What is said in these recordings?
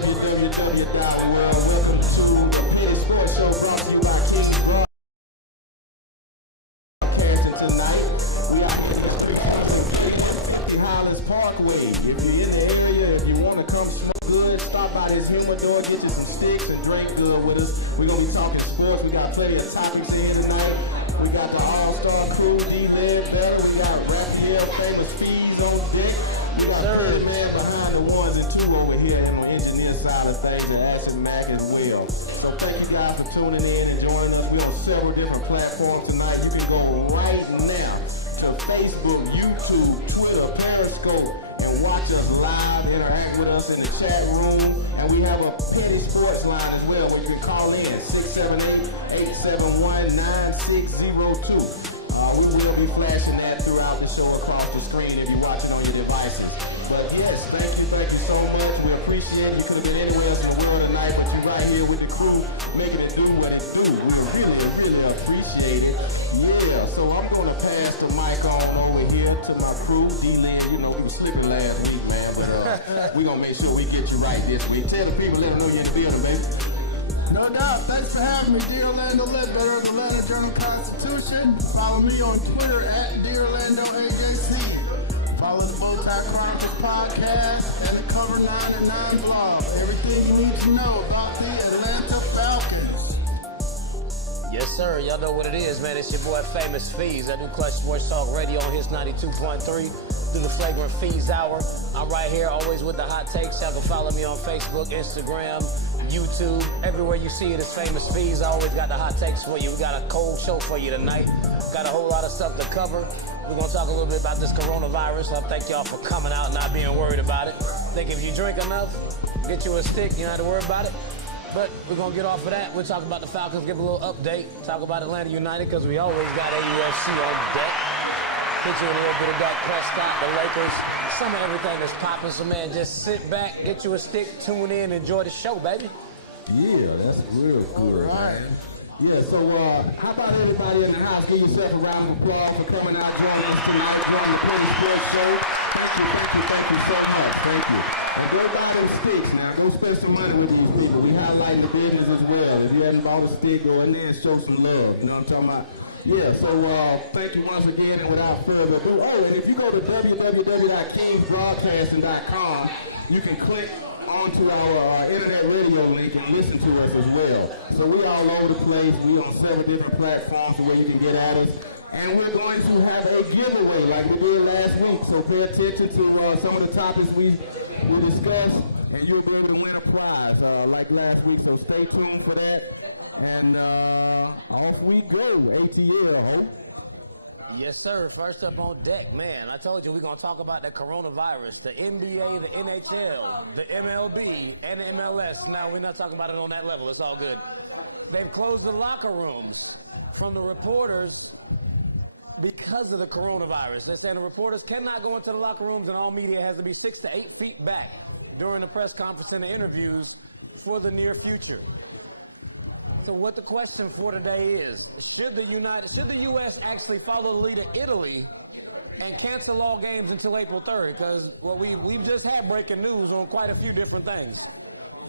www.world. Welcome to the Petty Sports Show brought to you by King's Broadcasting tonight. We out here in these streets once again, 150 Highlands Parkway. If you're in the area, if you want to come smoke good, stop by this humidor, get you some sticks and drink good with us. We're going to be talking sports. We got plenty of topics in here tonight. We got the all-star crew, D. Ledbetter. We got Rafael, famous Fees on deck. We got Petty Man behind the ones and two over here on the engineer side of things, and Acid Mac as well. So thank you guys for tuning in and joining us. We're on several different platforms tonight. You can go right now to Facebook, YouTube, Twitter, Periscope, and watch us live, interact with us in the chat room. And we have a Petty Sports line as well where you can call in, 678-871-9602. We will be flashing that throughout the show across the screen if you're watching on your devices. But yes, thank you so much. We appreciate it. You could have been anywhere else in the world tonight, but you're right here with the crew making it do what it do. We really appreciate it. Yeah, so I'm going to pass the mic on over here to my crew. D-Lynn, you know, we were slipping last week, man, but we're going to make sure we get you right this week. Tell the people, let them know you're in the building, baby. No doubt. Thanks for having me, Dear Orlando Ledbetter of the Atlanta Journal-Constitution. Follow me on Twitter at Dear Orlando AJC. Follow the Bowtie Chronicles podcast and the Cover 9 at 9 blog. Everything you need to know about the Atlanta Falcons. Yes, sir. Y'all know what it is, man. It's your boy, Famous Fees. That new Clutch Sports Talk Radio on his 92.3. He's Famous Fees Hour. I'm right here, always with the hot takes. Y'all can follow me on Facebook, Instagram, YouTube, everywhere you see the Famous Fees. I always got the hot takes for you. We got a cold show for you tonight. Got a whole lot of stuff to cover. We're going to talk a little bit about this coronavirus. So thank y'all for coming out and not being worried about it. Think if you drink enough, get you a stick, you ain't worried about it. But we're going to get off of that. We'll talk about the Falcons, give a little update. We'll talk about Atlanta United because we always got AUFC on the deck. Get you a little bit of that Prescott and Lakers. Some of everything is popping. So, man, just sit back, get you a stick, tune in, enjoy the show, baby. Yeah, that's real good, man. Yeah, so how about everybody in the house, give yourself a round of applause for coming out, joining us tonight, joining the Petty Sports Show. Thank you so much. Thank you. And go buy them sticks now. Go spend some money with these people. We highlighting the business as well. If you haven't bought a stick, go in there and show some love. You know what I'm talking about? Yeah, so thank you once again, and without further ado, and if you go to www.kingsbroadcasting.com, you can click onto our internet radio link and listen to us as well. So we all over the place. We on several different platforms where you can get at us. And we're going to have a giveaway like we did last week. So pay attention to some of the topics we discussed, and you'll be able to win a prize like last week. So stay tuned for that. And off we go. ATL, ho. Yes, sir. First up on deck, man, I told you we're going to talk about the coronavirus, the NBA, the NHL, the MLB, and the MLS. Now, we're not talking about it on that level. It's all good. They've closed the locker rooms from the reporters because of the coronavirus. They're saying the reporters cannot go into the locker rooms, and all media has to be 6 to 8 feet back during the press conference and the interviews for the near future. So what the question for today is, should the U.S. actually follow the lead of Italy and cancel all games until April 3rd? Because we've just had breaking news on quite a few different things.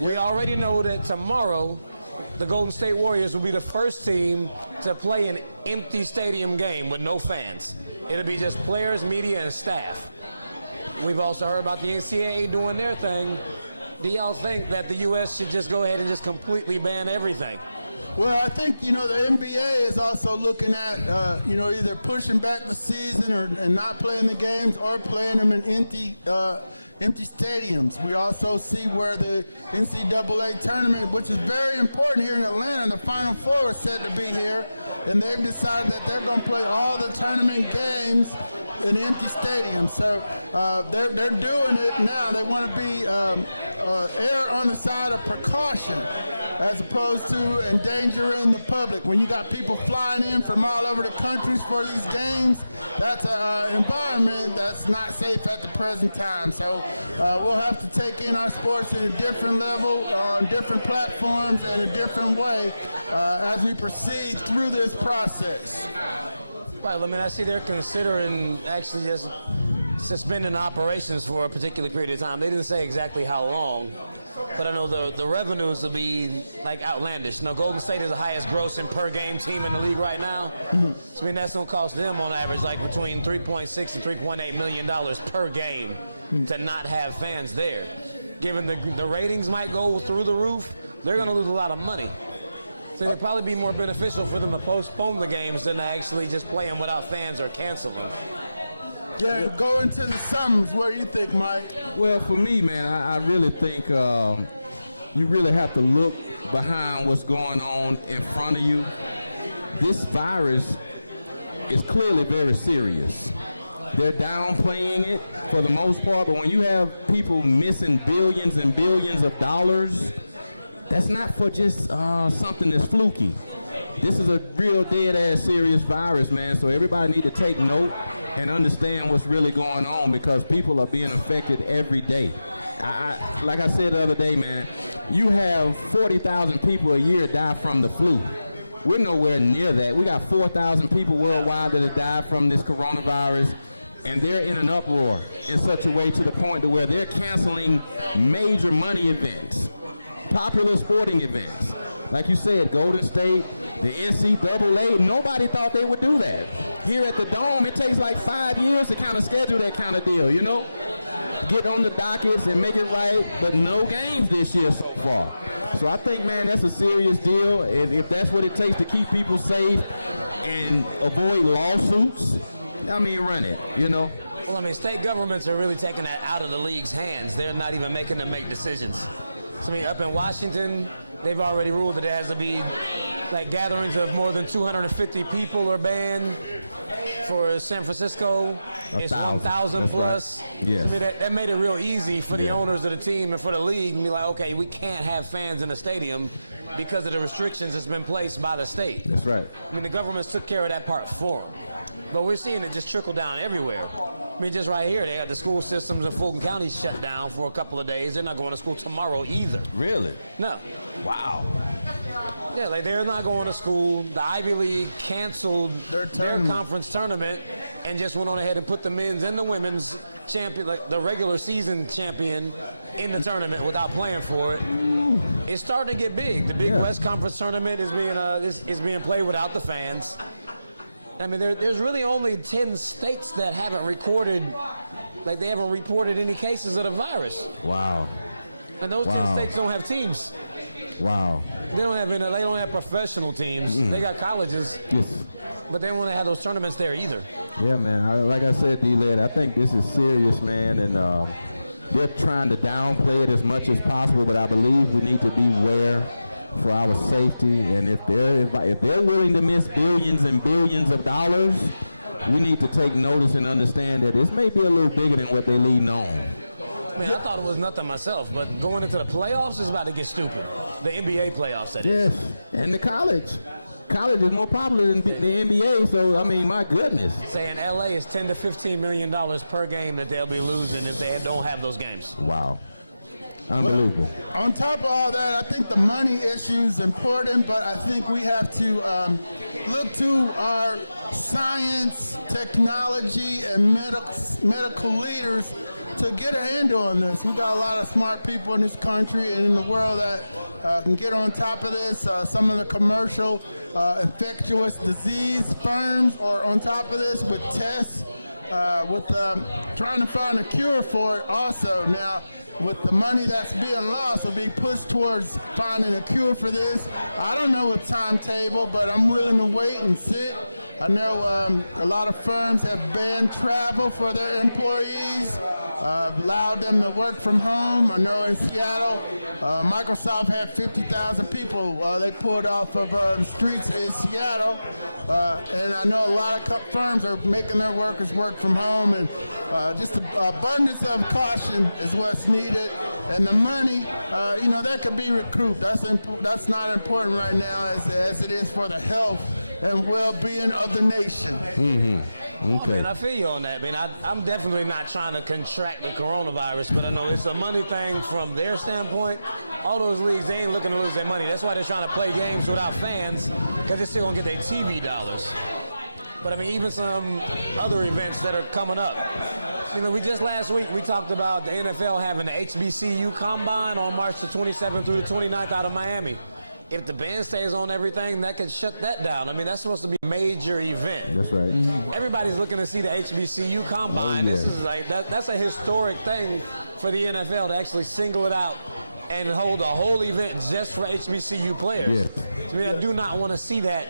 We already know that tomorrow the Golden State Warriors will be the first team to play an empty stadium game with no fans. It'll be just players, media, and staff. We've also heard about the NCAA doing their thing. Do y'all think that the U.S. should just go ahead and just completely ban everything? Well, I think, the NBA is also looking at, either pushing back the season and not playing the games or playing them in empty stadiums. We also see where the NCAA tournament, which is very important here in Atlanta, the Final Four is set to be here, and they've decided that they're going to play all the tournament games in empty stadiums. So they're doing it now. They want to be err on the side of precaution as opposed to endangering the public. When you got people flying in from all over the countries for these games, that's an environment that's not safe at the present time. So we'll have to take in our sports in a different level, on different platforms, and a different way as we proceed through this process. Right, I see they're considering actually just suspending operations for a particular period of time. They didn't say exactly how long, but I know the revenues will be like outlandish. Now, Golden State is the highest grossing per game team in the league right now. So, I mean, that's going to cost them on average like between $3.6 and $3.8 million per game to not have fans there. Given the ratings might go through the roof, they're going to lose a lot of money. So it'd probably be more beneficial for them to postpone the games than to actually just play them without fans or cancel them. Yeah, go into the summers. What do you think, Mike? Well, for me, man, I really think you really have to look behind what's going on in front of you. This virus is clearly very serious. They're downplaying it for the most part, but when you have people missing billions and billions of dollars, that's not for just something that's fluky. This is a real dead-ass serious virus, man, so everybody need to take note and understand what's really going on because people are being affected every day. Like I said the other day, man, you have 40,000 people a year die from the flu. We're nowhere near that. We got 4,000 people worldwide that have died from this coronavirus, and they're in an uproar in such a way to the point to where they're canceling major money events, popular sporting events. Like you said, Golden State, the NCAA, nobody thought they would do that. Here at the Dome, it takes like 5 years to kind of schedule that kind of deal, you know? Get on the dockets and make it right, but no games this year so far. So I think, man, that's a serious deal. If that's what it takes to keep people safe and avoid lawsuits, I mean, run it, you know? Well, I mean, state governments are really taking that out of the league's hands. They're not even making them make decisions. So, I mean, up in Washington, they've already ruled that there has to be like gatherings of more than 250 people are banned. For San Francisco, it's 1,000 plus. Right. Yes. So that made it real easy for the owners of the team and for the league to be like, okay, we can't have fans in the stadium because of the restrictions that's been placed by the state. That's right. I mean, the governments took care of that part for them. But we're seeing it just trickle down everywhere. I mean, just right here, they got the school systems in Fulton County shut down for a couple of days. They're not going to school tomorrow either. Really? No. Wow. Yeah, like they're not going to school. The Ivy League canceled their conference tournament and just went on ahead and put the men's and the women's champion, like the regular season champion, in the tournament without playing for it. It's starting to get big. The Big West Conference tournament is being played without the fans. I mean, there's really only 10 states that haven't recorded, like they haven't reported any cases of the virus. Wow. And those 10 states don't have teams. Wow. They don't have professional teams. They got colleges. Yes. But they don't want to have those tournaments there either. Yeah, man. Like I said, D-Led, I think this is serious, man, and they're trying to downplay it as much as possible, but I believe we need to beware for our safety, and if they're willing to miss billions and billions of dollars, we need to take notice and understand that this may be a little bigger than what they're leading on. Man, I thought it was nothing myself, but going into the playoffs is about to get stupid. The NBA playoffs, that is. Yes, and the college. College is more popular than the NBA, so, I mean, my goodness. Saying LA is $10 to $15 million per game that they'll be losing if they don't have those games. Wow. Unbelievable. Well, on top of all that, I think the money issue is important, but I think we have to look to our science, technology, and medical leaders to get a handle on this. We got a lot of smart people in this country and in the world that can get on top of this. Some of the commercial infectious disease firms are on top of this with tests, with trying to find a cure for it also. Now, with the money that's being lost will be pushed towards finding a cure for this. I don't know a timetable, but I'm willing to wait and sit. I know a lot of firms have banned travel for their employees, allowed them to work from home. I know in Seattle, Microsoft had 50,000 people they pulled off of the streets in Seattle. And I know a lot of firms are making their workers work from home, and just an abundance of caution is what's needed. And the money, that could be recouped. That's not important right now as it is for the health and well-being of the nation. Mm-hmm. Okay. And I feel you on that, man. I'm definitely not trying to contract the coronavirus, but I know it's a money thing from their standpoint. All those leagues, they ain't looking to lose their money. That's why they're trying to play games without fans, because they're still going to get their TV dollars. But I mean, even some other events that are coming up. You know, we just last week, we talked about the NFL having the HBCU Combine on March the 27th through the 29th out of Miami. If the ban stays on everything, that could shut that down. I mean, that's supposed to be a major event. That's right. Everybody's looking to see the HBCU Combine. Oh, yeah. This is like, that's a historic thing for the NFL to actually single it out and hold a whole event just for HBCU players. Yes. I mean, I do not want to see that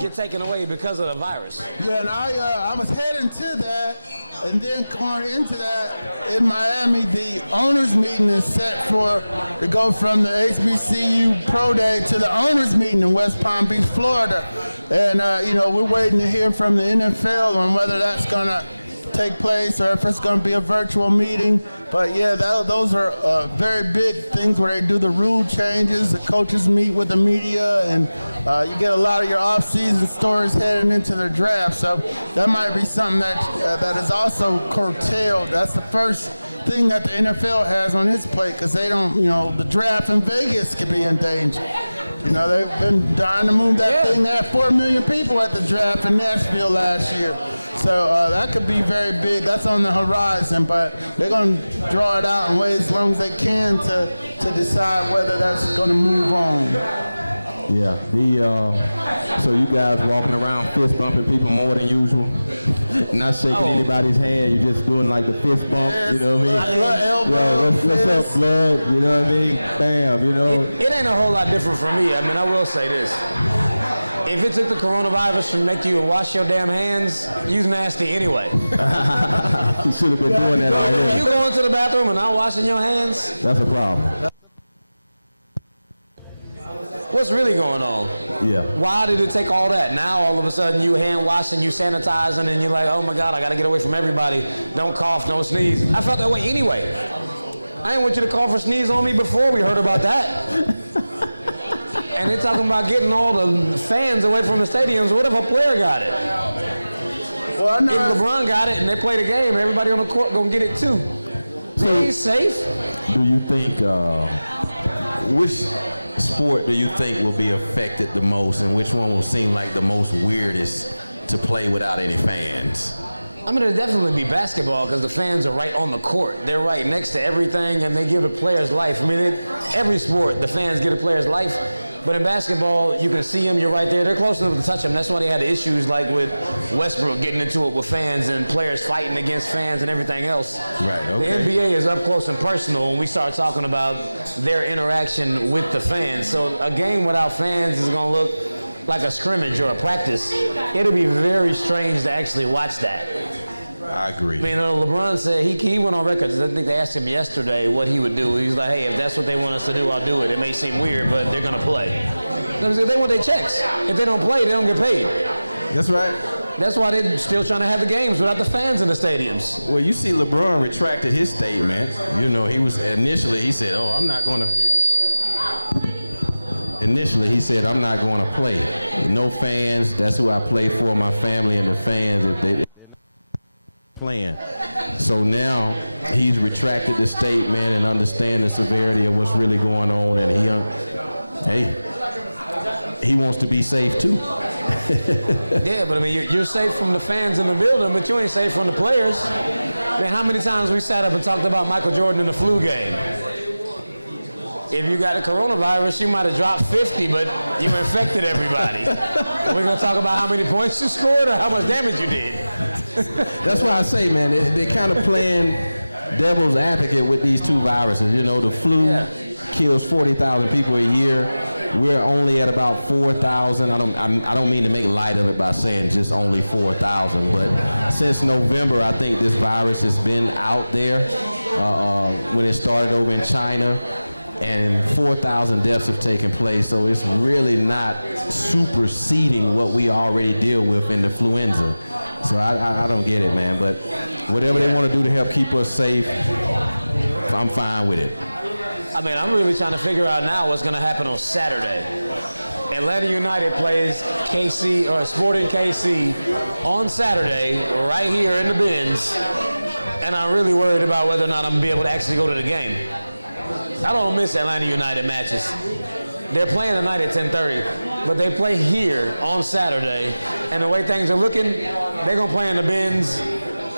get taken away because of the virus. Yeah, and I was heading to that, and then going into that, in Miami, the owners meeting is set to go from the HBCU Pro Day to the owners meeting in West Palm Beach, Florida. And, you know, we're waiting to hear from the NFL on whether that's going to take place or if it's going to be a virtual meeting. But yeah, those are very big things where they do the rule changes, the coaches meet with the media, and you get a lot of your off-season stories heading into the draft. So that might be something that is also curtailed. That's the first thing that the NFL has on its plate, because they don't, you know, the draft in Vegas could be in danger. You know, they've been dying to move that thing. They had 4 million people at the draft in Nashville last year. So that could be very big. That's on the horizon, but they're going to draw it out and wait as long as they can to decide whether that's going to move on. Yeah. So you guys walking around fist bumping people more than usual, not shaking anybody's hand. You're just doing like the fist bump. Yes. You know what I mean? Elbow, what's up, blood? You know what I mean? Bam. You know. It ain't a whole lot different for me. I mean, I will say this. If it took the coronavirus to make you wash your damn hands, you's nasty anyway. You should have been doing that already. You go into the bathroom and not washing your hands? That's a problem. What's really going on? Yeah. Why did it take all that? Now all of a sudden you hand washing, you sanitizing, and you're like, oh my God, I gotta get away from everybody. Don't cough, don't sneeze. I felt that way anyway. I didn't want you to cough or sneeze on me before we heard about that. And they're talking about getting all the fans away from the stadiums. What if a player got it? Well, I know if LeBron got it and they play the game, everybody on the court gonna get it too. So he's safe. Do you think Which sport do you think will be affected the most, and which one will seem like the most weirdest to play without any fans? I mean, it'll definitely be basketball because the fans are right on the court. They're right next to everything, and they give the players life. I mean, every sport, the fans give the players life. But in basketball, you can see them, you're right there. They're close enough to touch them. That's why they had the issues like with Westbrook getting into it with fans and players fighting against fans and everything else. Right, okay. The NBA is up close and personal when we start talking about their interaction with the fans. So a game without fans is going to look like a scrimmage or a practice. It'll be very strange to actually watch that. I agree. I mean, LeBron said he went on record. I think they asked him yesterday what he would do. He's like, hey, if that's what they want us to do, I'll do it. It may seem weird, but they're going to play. They want their checks. If they don't play, they don't get paid. That's right. That's why they're still trying to have the games without the fans in the stadiums. Well, you see LeBron retracted his statement. You know, he said, oh, I'm not going to. Initially, he said, I'm not going to play. No fans. That's who I play for, my family and the fans. If they're not playing. So now he's retracted the statement and understand the severity of what's really going on, and he wants to be safe too. Yeah, but I mean, you're safe from the fans in the building, but you ain't safe from the players. I mean, how many times we sat up and talked about Michael Jordan in the flu game? If you got a coronavirus, you might have dropped 50, but you infected everybody. We're going to talk about how many points you scored or how much damage you did. That's why I say, man, they're kind of playing devil's advocate with these two viruses. You know, the flu kills 40,000 people a year. We're only at about 4,000. I don't mean to make light of it by saying just only 4,000, but since November, I think this virus has been out there when it started over in China, and 4,000 deaths have taken place. So it's really not superseding what we already deal with in the influenza. So I don't get it, man. But whatever they want to do to help keep us safe, I'm fine with it. I mean, I'm really trying to figure out now what's going to happen on Saturday. Atlanta United plays Sporting KC on Saturday, right here in the Benz. And I'm really worried about whether or not I'm going to be able to actually go to the game. I don't miss Atlanta United matches. They're playing tonight at 10:30. but they play here on Saturday. And the way things are looking, they're going to play in the Benz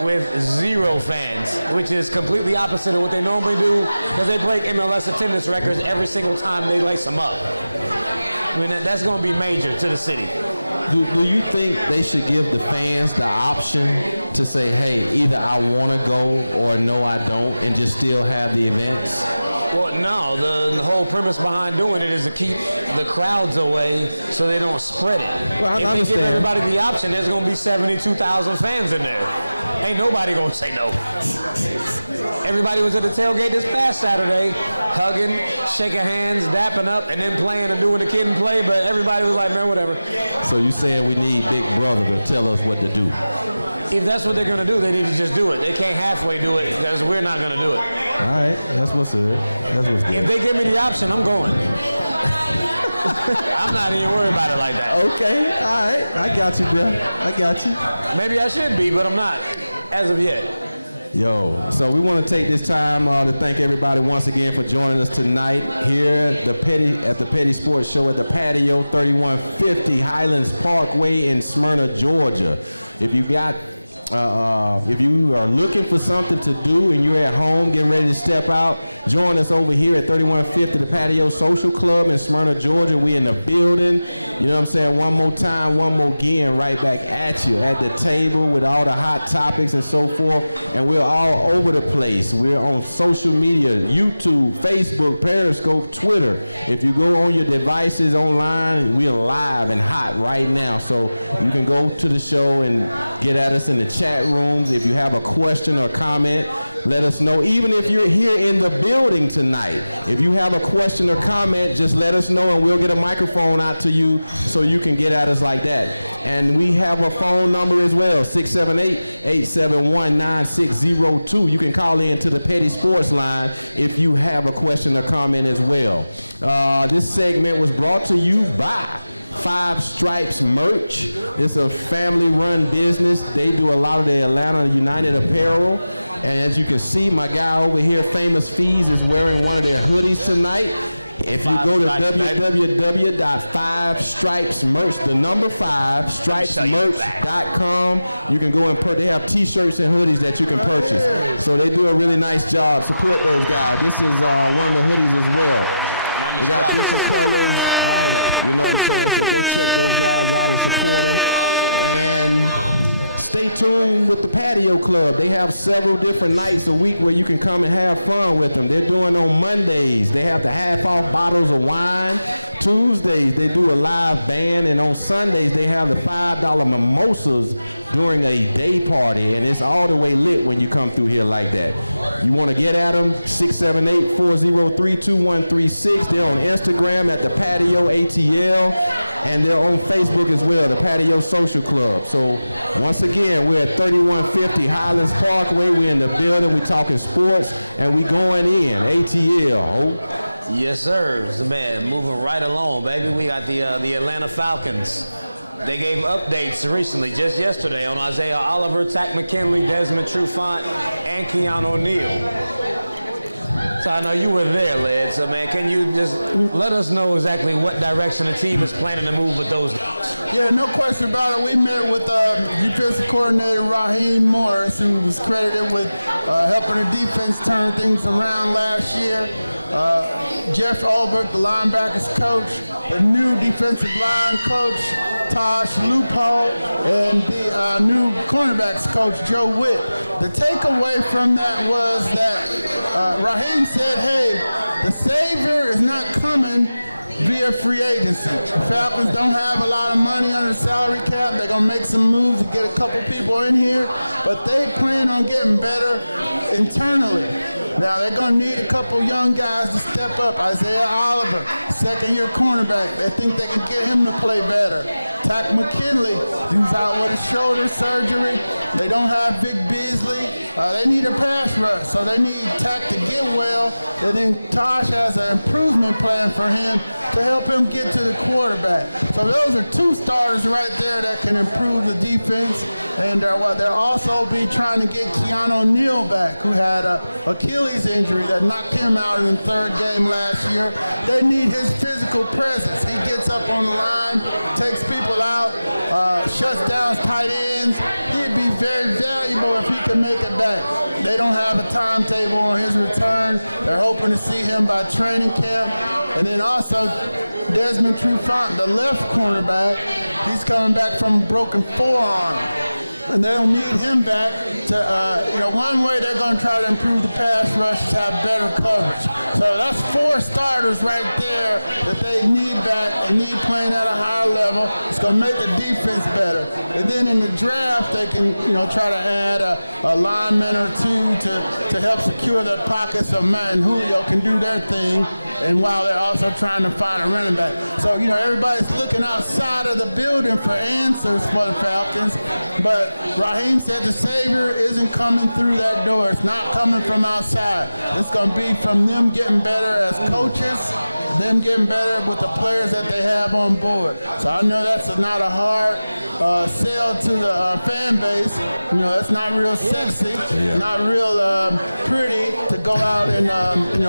with 0 fans, which is completely opposite of what they normally do, because they break MLS attendance records every single time they lace them up. I mean, that's going to be major to the city. Do you think they should give the fans the option to say, hey, either I want to go or no, I don't, and just still have the events? Well, no. The whole premise behind doing it is to keep the crowds away so they don't spread it. Well, I understand. If they give everybody the option, there's going to be 72,000 fans in there. Ain't nobody going to say no. Everybody was at the tailgate this past Saturday, hugging, shaking hands, dapping up, and then playing and doing the kid and play, but everybody was like, man, whatever. So you saying we need Big Brother to tell us what to do? If that's what they're going to do, they need to just do it. They can't halfway do it because we're not going to do it. All right, that's what's good. That's what's good. If they give me the option, I'm going. I'm not even worried about it like that. Okay, all right. I got you, bro. I got you. Maybe I should be, but I'm not, as of yet. Yo, so we want to take this time to thank everybody once again for joining us tonight here at the Petty Sports Show at the Patio, 3150 Highlands Parkway in Smyrna, Georgia. If you are looking for something to do and you're at home getting ready to step out, join us over here at 3150 the Patio Social Club in Smyrna, Georgia. We in the building. You know what I'm saying? One more time, one more again, right back at you at the table with all the hot topics and so forth. And we're all over the place. We're on social media, YouTube, Facebook, Periscope, Twitter. If you go on your devices online, we're live and hot right now. So you can go to the show and get at us in the chat rooms. If you have a question or comment, let us know. Even if you're here in the building tonight, if you have a question or comment, just let us know and we'll get a microphone out to you so you can get at us like that. And we have a phone number as well, 678-871-9602. You can call in to the Petty Sports line if you have a question or comment as well. This segment was brought to you by Five Stripes Merch. It's a family-run business. They do a lot of the Atlanta United apparel. And as you can see, my guy over here, Famous Fees, is wearing one of their hoodies tonight. If you go to www.5stripesmerch, the number 5stripesmerch.com, you can go and they have t-shirts and hoodies that you can purchase. So they do a really nice job. Support those guys. This is one of the hoodies as well. They got different colors, all that. You know what I'm saying? So go check those guys out and support them. And stay tuned with the Patio Club. They have several different nights a week where you can come and have fun with them. They're doing on Mondays, they have the half-off bottles of wine. Tuesdays, they do a live band. And on Sundays, they have the $5 mimosas during a day party. And it's all the way lit when you come through here like that. You want to get at them, 678-403-2136. They're on Instagram at the Patio ATL. And they're on Facebook as well, the Patio Social Club. So once again, we're at 3150 Highlands Parkway. We're in the building. We're talking sports, and we going in. ATL. Yes, sir. Man, moving right along, baby. We got the Atlanta Falcons. They gave updates recently, just yesterday, on Isaiah Oliver, Tack McKinley, Desmond Trufant, and Keanu O'Neal. So I know you were there, Led. So, man, can you just let us know exactly what direction the team is planning to move with those guys? Yeah, no question about it. We met with defensive coordinator Raheem Morris, who was credited with helping the defense turn things around last year. Jeff Albert, the linebackers coach, the new defensive line coach, Tosh Lupo, and the new cornerbacks coach, Joe Witt. The takeaway from that was that Raheem said, hey, the savior is not coming via free agency. The Falcons don't have a lot of money under the salary cap. They're going to make some moves to get a couple people in here, but they plan on getting better internally. Now, they're going to need a couple young guys to step up. Isaiah Oliver, second-year cornerback. They think they can get him to play better. Tack McKinley, who's out with a shoulder surgery. They don't have Vic Beasley. They need a pass rush, so they need Tack to get well and then Tosh has an improvement plan for him to help him get to the quarterback. So those are two starters right there that can improve the defense. And they'll also be trying to get Keanu O'Neal back, who had an Achilles injury that knocked him out in the third game last year. They need his physical presence. He gets up on the line, takes people out, shuts down tight ends. He'd be very valuable if he can make it back. They don't have a timetable on his return. They're hoping to see him by training camp. And then also Desmond Trufant, the left cornerback, he's coming back from a broken forearm. And they'll need him back to, one way they're going to try to improve the pass rush is have better coverage. So that's four starters right there that they need back. They need playing at a higher level. It's going to make the defense better. And then in the draft, they can, try to add a lineman or two to help secure the pockets so Matt and Julio can do their thing. And while they're also trying to find a running back. So, everybody's looking outside of the building for answers for the Falcons. But Raheem said the savior isn't coming through that door. It's not coming from outside. It's going to be from them getting better as coaches, them getting better with the players that they have on board. So I know that's not a hard sell to the fan base. It's not real sexy, not real pretty to go out and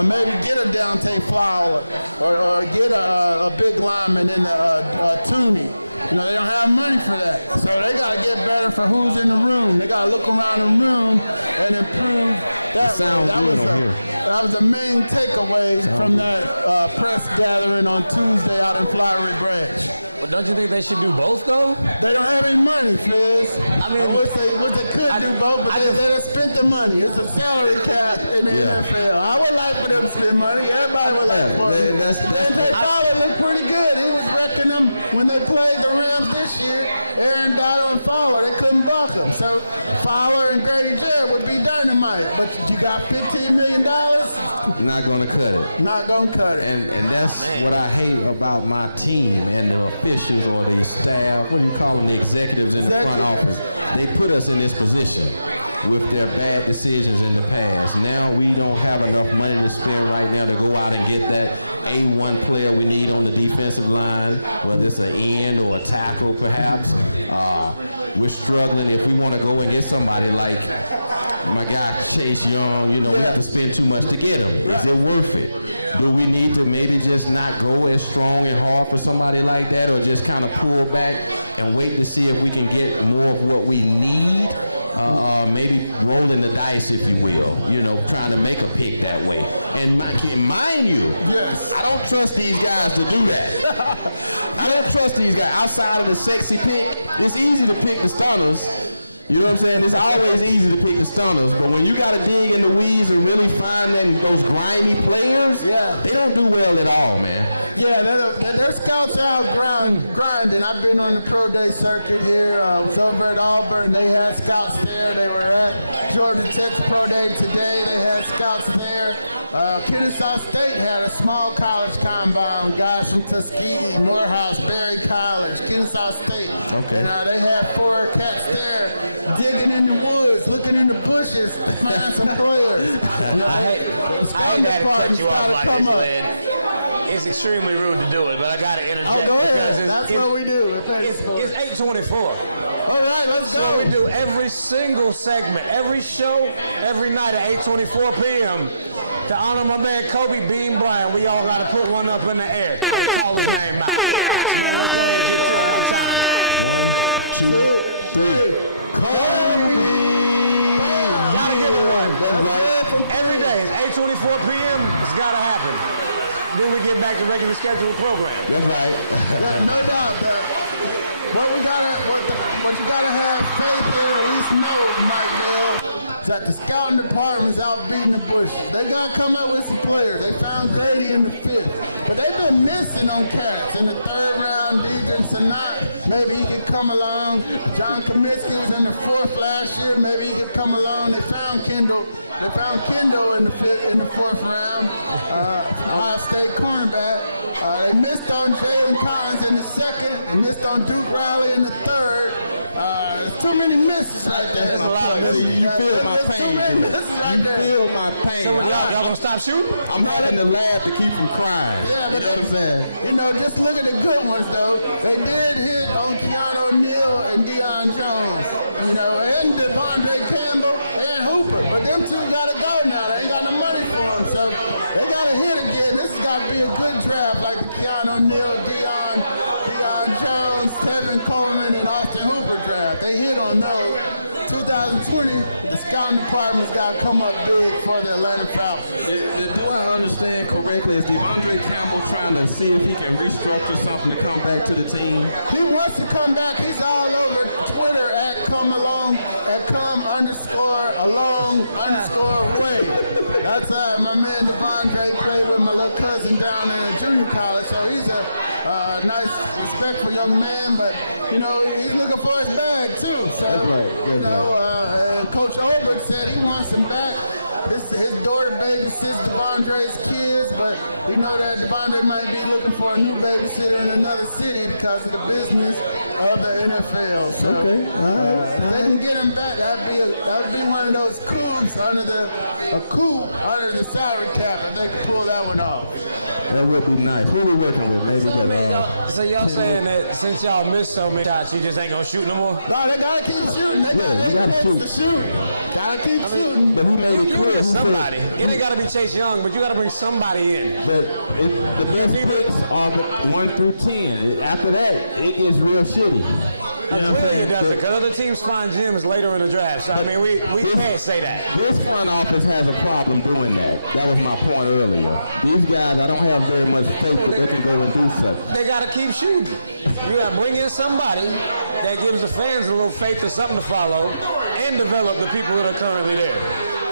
maybe get a Deontay Flower or get a big lineman in the Tooney. They don't have money for that. So they got to get better for who's in the room. They got to look around the room and improve that. That was the main takeaway from that press gathering on Tuesday out in Flowery Branch. But don't you think they should do both, though? They don't have any money, Fizz. I wish they could do both, but they done spent the money. It's a salary cap in the NFL. I would like for them to spend money. Everybody would like for them. Deontay Fowler looked pretty good. He was wrecking them when they played the Rams this year. Aaron Donald and Fowler, they couldn't buck them. So Fowler and Grady Jarrett would be dynamite. But you got $15 million? Not going to cut it. Not going to cut it. And that's what I hate about my team and the officials or the staff, what do you call them, the executives in the front office. They put us in this position with their bad decisions in the past. Now we don't have enough money to spend right now to go out and get that A1 player we need on the defensive line, whether it's an end or a tackle perhaps. We're struggling if we want to go and get somebody like my guy Chase Young, we have to spend too much to get him. Is it worth it? Do we need to maybe just not go as strong and hard for somebody like that, or just kind of pull back and wait to see if we can get more of what we need? Maybe rolling the dice, if you will, trying to make a pick that way. And mind you, I don't trust these guys to do that. I don't trust these guys. Outside of the sexy pick, it's easy to pick the stunners. You know what I'm saying? It's always easy to pick the stunners, but when you got to dig in the weeds and really find those grimy players, they don't do well at all, man. Yeah, their scouts are out grinding. I've been on the pro day circuit here. I was over at Auburn. They had scouts there. They were at Georgia Tech's pro day today. They had scouts there. Kennesaw State had a small college combine. Guys from Tuskegee, Morehouse, Berry College, Kennesaw State. Okay. And they had 4 cats there digging in the woods, looking in the bushes to find some players. The scouting department's got to come up. It's extremely rude to do it, but I got to interject. Oh, go ahead. That's what we do at Fantasy Sports. It's 8:24. All right, let's go. So we do every single segment, every show, every night at 8:24 p.m. to honor my man Kobe Bean Bryant. We all got to put one up in the air. Call his name out. Man, let's go ahead and get it 1, 2, 3. Kobe! That's right. Every day, it's 8:24 p.m. It's got to happen. Then we get back to regular scheduled program. That's right. No doubt. What you gotta have faith in, or at least know, Mike Bell, is that the scouting department is out beating the bushes. They gotta come up with some players. They found Grady in the 5th, but they've been missing on cats in the 3rd round. Deidre Sanat, maybe he could come along. John Comiskey was in the 4th last year. Maybe he could come along. They found Kendall. They found Kendall in the 4th round. Ohio State cornerback. They missed on Jalen Collins in the 2nd. They missed on Duke Riley in the 3rd. There's too many misses right there. That's my point. See, you feel my There's too pain. many dude. misses right You there. feel my pain. I'm gonna stop shooting. I'm having to laugh to keep from crying. Yeah, but you know what I'm saying? you know, just look at the good ones though. They did hit on Keanu Neal and Deion Jones, you know, and Devondre Campbell and Hooper. But them two gotta go now. They ain't got no money for them, so they gotta hit again. This has got to be a good draft, like the Keanu Neal, Deion Jones, Tevin Coleman, and Austin Hooper draft. They hit on those. 2020, the scouting department's got to come up big for the Atlanta Falcons. Do I understand correctly? Is Devondre Campbell trying to see if he can restructure something to come back to the team? He wants to come back. He's all over Twitter at come_along way. That's my man Devondre played with my little cousin down there in junior college. So he's a nice, respectful young man, but you know he's looking for his bag too. So That's right. you know, Coach Olbrich said he wants him back. His daughter babysits Devondre's kids, but you know that Devondre might be looking for a new babysitter in another city because of the business of the NFL. So, Okay, all right. if they can get him back, that would be one of those coups under the salary cap if they could pull that one off. That would be nice. What are we working with? Maybe with So y'all saying that since y'all missed so many shots, you just ain't gonna shoot no more? No, they gotta keep shooting. They got you gotta 8 shoot. minutes to shoot. Gotta keep shooting. But he made it clear. He Somebody. said, It ain't gotta be Chase Young, but you gotta bring somebody in. but the best picks are the 1 through 10. After that, it gets real shitty. You know what I'm saying? Because other teams find gems later in the draft. So I mean, we can't say that. This front office has a problem doing that. That was my point earlier. These guys, I don't have very much faith that they can go and do something. They gotta keep shooting. You gotta bring in somebody that gives the fans a little faith to something to follow, and develop the people that are currently there.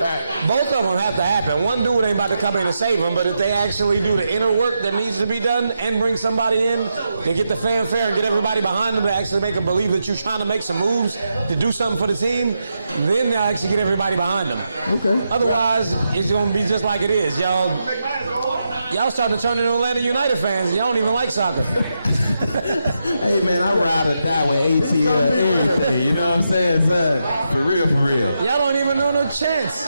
Right. Both of them have to happen. One dude ain't about to come in and save them, but if they actually do the inner work that needs to be done and bring somebody in to get the fanfare and get everybody behind them to actually make them believe that you're trying to make some moves to do something for the team, then they'll actually get everybody behind them. Okay. Otherwise, it's gonna be just like it is. Y'all starting to turn into Atlanta United fans. Y'all don't even like soccer. Hey, man, I ride or die with ATL and everything. You know what I'm saying, son? For real, for real. Y'all don't even know no chance.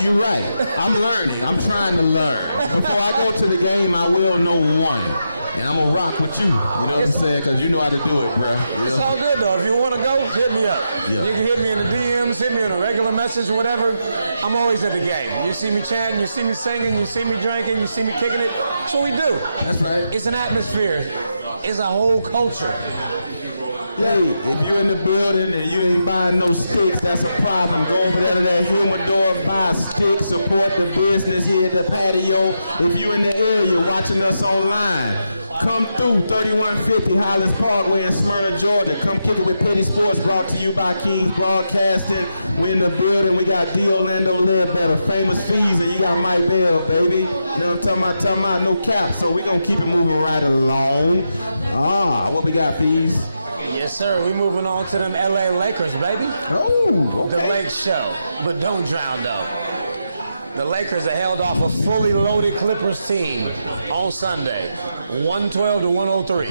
You're right. I'm learning. I'm trying to learn. Before I go to the game, I will know one. And I'm going to rock with you. You know what I'm saying? Because you know how to do it, bruh. You know? It's all good, though. If you want to go, hit me up. Yeah. You can hit me in the DMs, hit me in a regular message or whatever. I'm always at the game. You see me chanting, you see me singing, you see me drinking, you see me kicking it. That's what we do. That's right. It's an atmosphere. It's a whole culture. Hey, if you in the building and you ain't buying no sticks, that's a problem. Go over there to that humidor, buy a stick, support the business here at the patio. If you in the area watching us online, come through 3150 Highlands Parkway in Smyrna, Georgia. Come kick it with Petty Sports, brought to you by Kings Broadcasting. We're in the building. We got D. Orlando Ledbetter, Famous Fees, and you got Mike Bell, baby. You know what I'm talking about? No cap. So we're going to keep it moving right along. What we got, Fees? Yes, sir. We moving on to them LA Lakers, baby. Oh, The okay. Lake Show. But don't drown, though. The Lakers are held off a fully loaded Clippers team on Sunday, 112 to 103.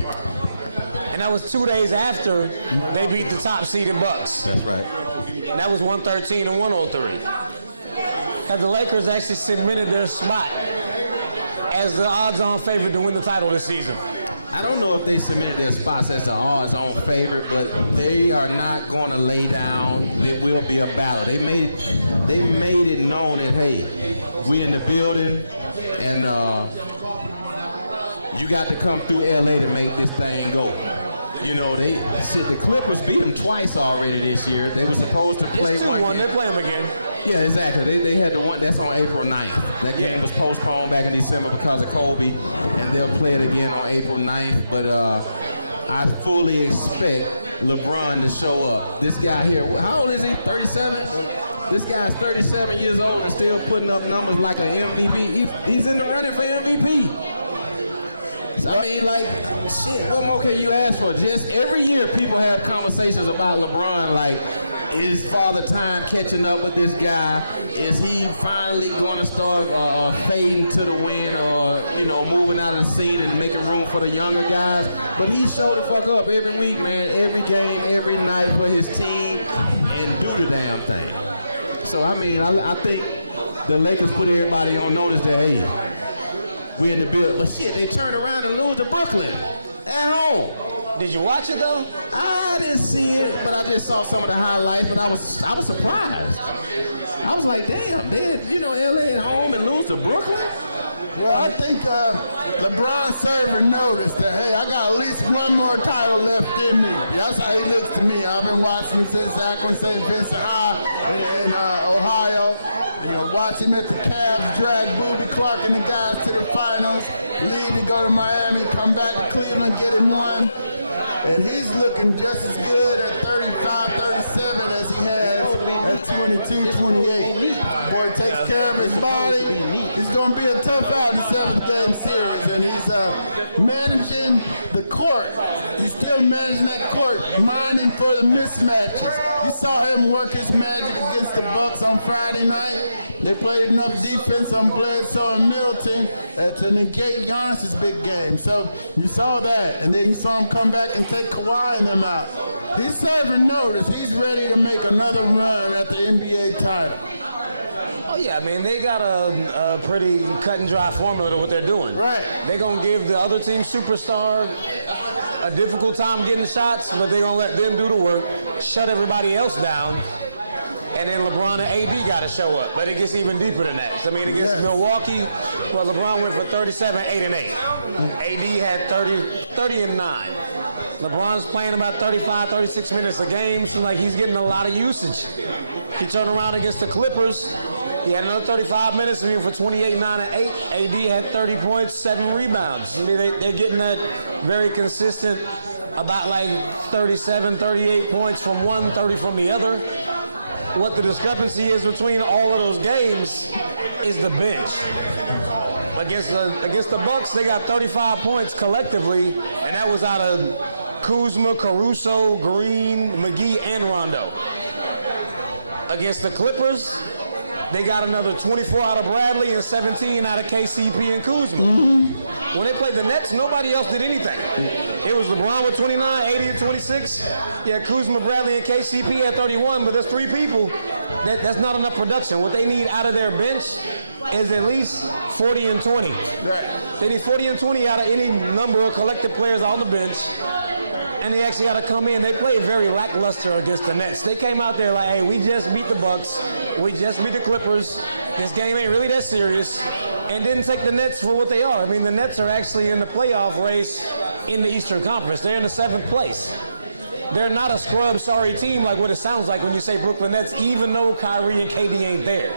And that was 2 days after they beat the top seeded Bucks. That's right. And that was 113 and 103. Have the Lakers actually cemented their spot as the odds-on favorite to win the title this season? I don't know if they cemented their spots as the odds-on favorite, but they are not going to lay down. It will be a battle. They made it known that, hey, we in the building, and you got to come through LA to make this thing go. You know, the Clippers beat them twice already this year. They were supposed to play one game. They play them again. Yeah, exactly. They had the one that's on April 9th. That game was postponed back in December because of Kobe, and they'll play it again on April 9th. But I fully expect LeBron to show up. This guy here, how old is he? 37? This guy's 37 years old and still putting up numbers like an MVP. He's in the running for MVP. So, I mean, like, shit, what more can you ask for? Just every year people have conversations about LeBron like, Is Father Time catching up with this guy? Is he finally going to start fading to the wind or, moving out of the scene and making room for the younger guys? But he showed the fuck up every week, man, every game, every night for his team and do the damn thing. So, I think the Lakers put everybody on notice that, hey, we're in the building. But shit, they turn around and lose to Brooklyn at home. Did you watch it though? I didn't see it, but I just saw some of the highlights. But I was surprised. I was like, damn, they LA at home and lose to Brooklyn. Well, I think LeBron server noticed that, hey, I got at least one more title left in me. That's how he looks to me. I've been watching him since Akron St. Vincent High in Ohio. Watch him at the Cavs drag Booby Clark and the guys to the finals, leave to go to Miami, come back to Cleveland, get him one. And he's looking just as good at 35, 37 as he has at 22, 28. Boy takes care of his body. He's going to be a tough out in the 7th game series. And he's managing the court. He's still managing that court, minding for the mismatches. You saw him work his magic against the Bucks on Friday night. They played enough defense on Bledsoe and Middleton to negate Giannis's big game. So you saw that, and then you saw him come back and take Kawhi and them out. He's serving notice. He's ready to make another run at the NBA title. Oh yeah, they got a pretty cut and dry formula to what they're doing. Right. They're gonna give the other team superstar a difficult time getting shots, but they're gonna let them do the work, shut everybody else down. And then LeBron and AD got to show up. But it gets even deeper than that. Against Milwaukee, well, LeBron went for 37, 8 and 8. AD had 30 and 9. LeBron's playing about 35, 36 minutes a game. Seems like he's getting a lot of usage. He turned around against the Clippers. He had another 35 minutes. He went for 28, 9 and 8. AD had 30 points, 7 rebounds. They're getting that very consistent, about like 37, 38 points from one, 30 from the other. What the discrepancy is between all of those games is the bench. Against the Bucks, they got 35 points collectively, and that was out of Kuzma, Caruso, Green, McGee, and Rondo. Against the Clippers, they got another 24 out of Bradley and 17 out of KCP and Kuzma. Mm-hmm. When they played the Nets, nobody else did anything. It was LeBron with 29, 80 and 26. Yeah, Kuzma, Bradley, and KCP at 31, but that's 3 people. That's not enough production. What they need out of their bench is at least 40 and 20. Right. They need 40 and 20 out of any number of collective players on the bench. And they actually got to come in. They played very lackluster against the Nets. They came out there like, hey, we just beat the Bucks. We just beat the Clippers. This game ain't really that serious. And didn't take the Nets for what they are. The Nets are actually in the playoff race in the Eastern Conference. They're in the 7th place. They're not a scrub sorry team like what it sounds like when you say Brooklyn Nets, even though Kyrie and KD ain't there.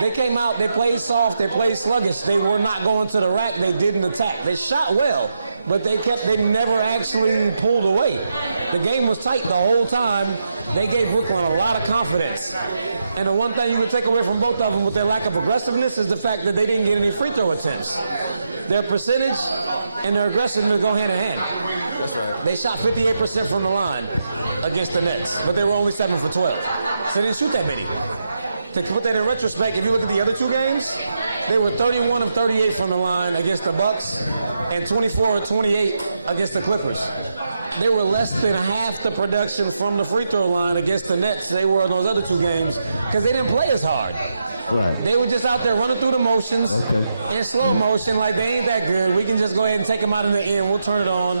They came out, they played soft, they played sluggish. They were not going to the rack, they didn't attack. They shot well, but they never actually pulled away. The game was tight the whole time. They gave Brooklyn a lot of confidence. And the one thing you can take away from both of them with their lack of aggressiveness is the fact that they didn't get any free throw attempts. Their percentage and their aggressiveness go hand in hand. That's right. They shot 58% from the line against the Nets, but they were only 7 for 12. So they didn't shoot that many. To put that in retrospect, if you look at the other 2 games, they were 31 of 38 from the line against the Bucks and 24 of 28 against the Clippers. They were less than half the production from the free throw line against the Nets they were in those other 2 games because they didn't play as hard. Right. They were just out there running through the motions in slow motion like they ain't that good. We can just go ahead and take them out in the end. We'll turn it on.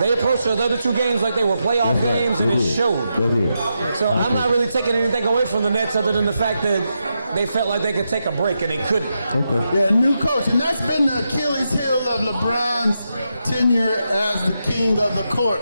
They approached those other 2 games like they were playoff games. And it showed. They did. So I'm not really taking anything away from the Nets other than the fact that they felt like they could take a break and they couldn't. Okay. Yeah, new coach. And that's been the Achilles heel of LeBron's tenure as the king of the court.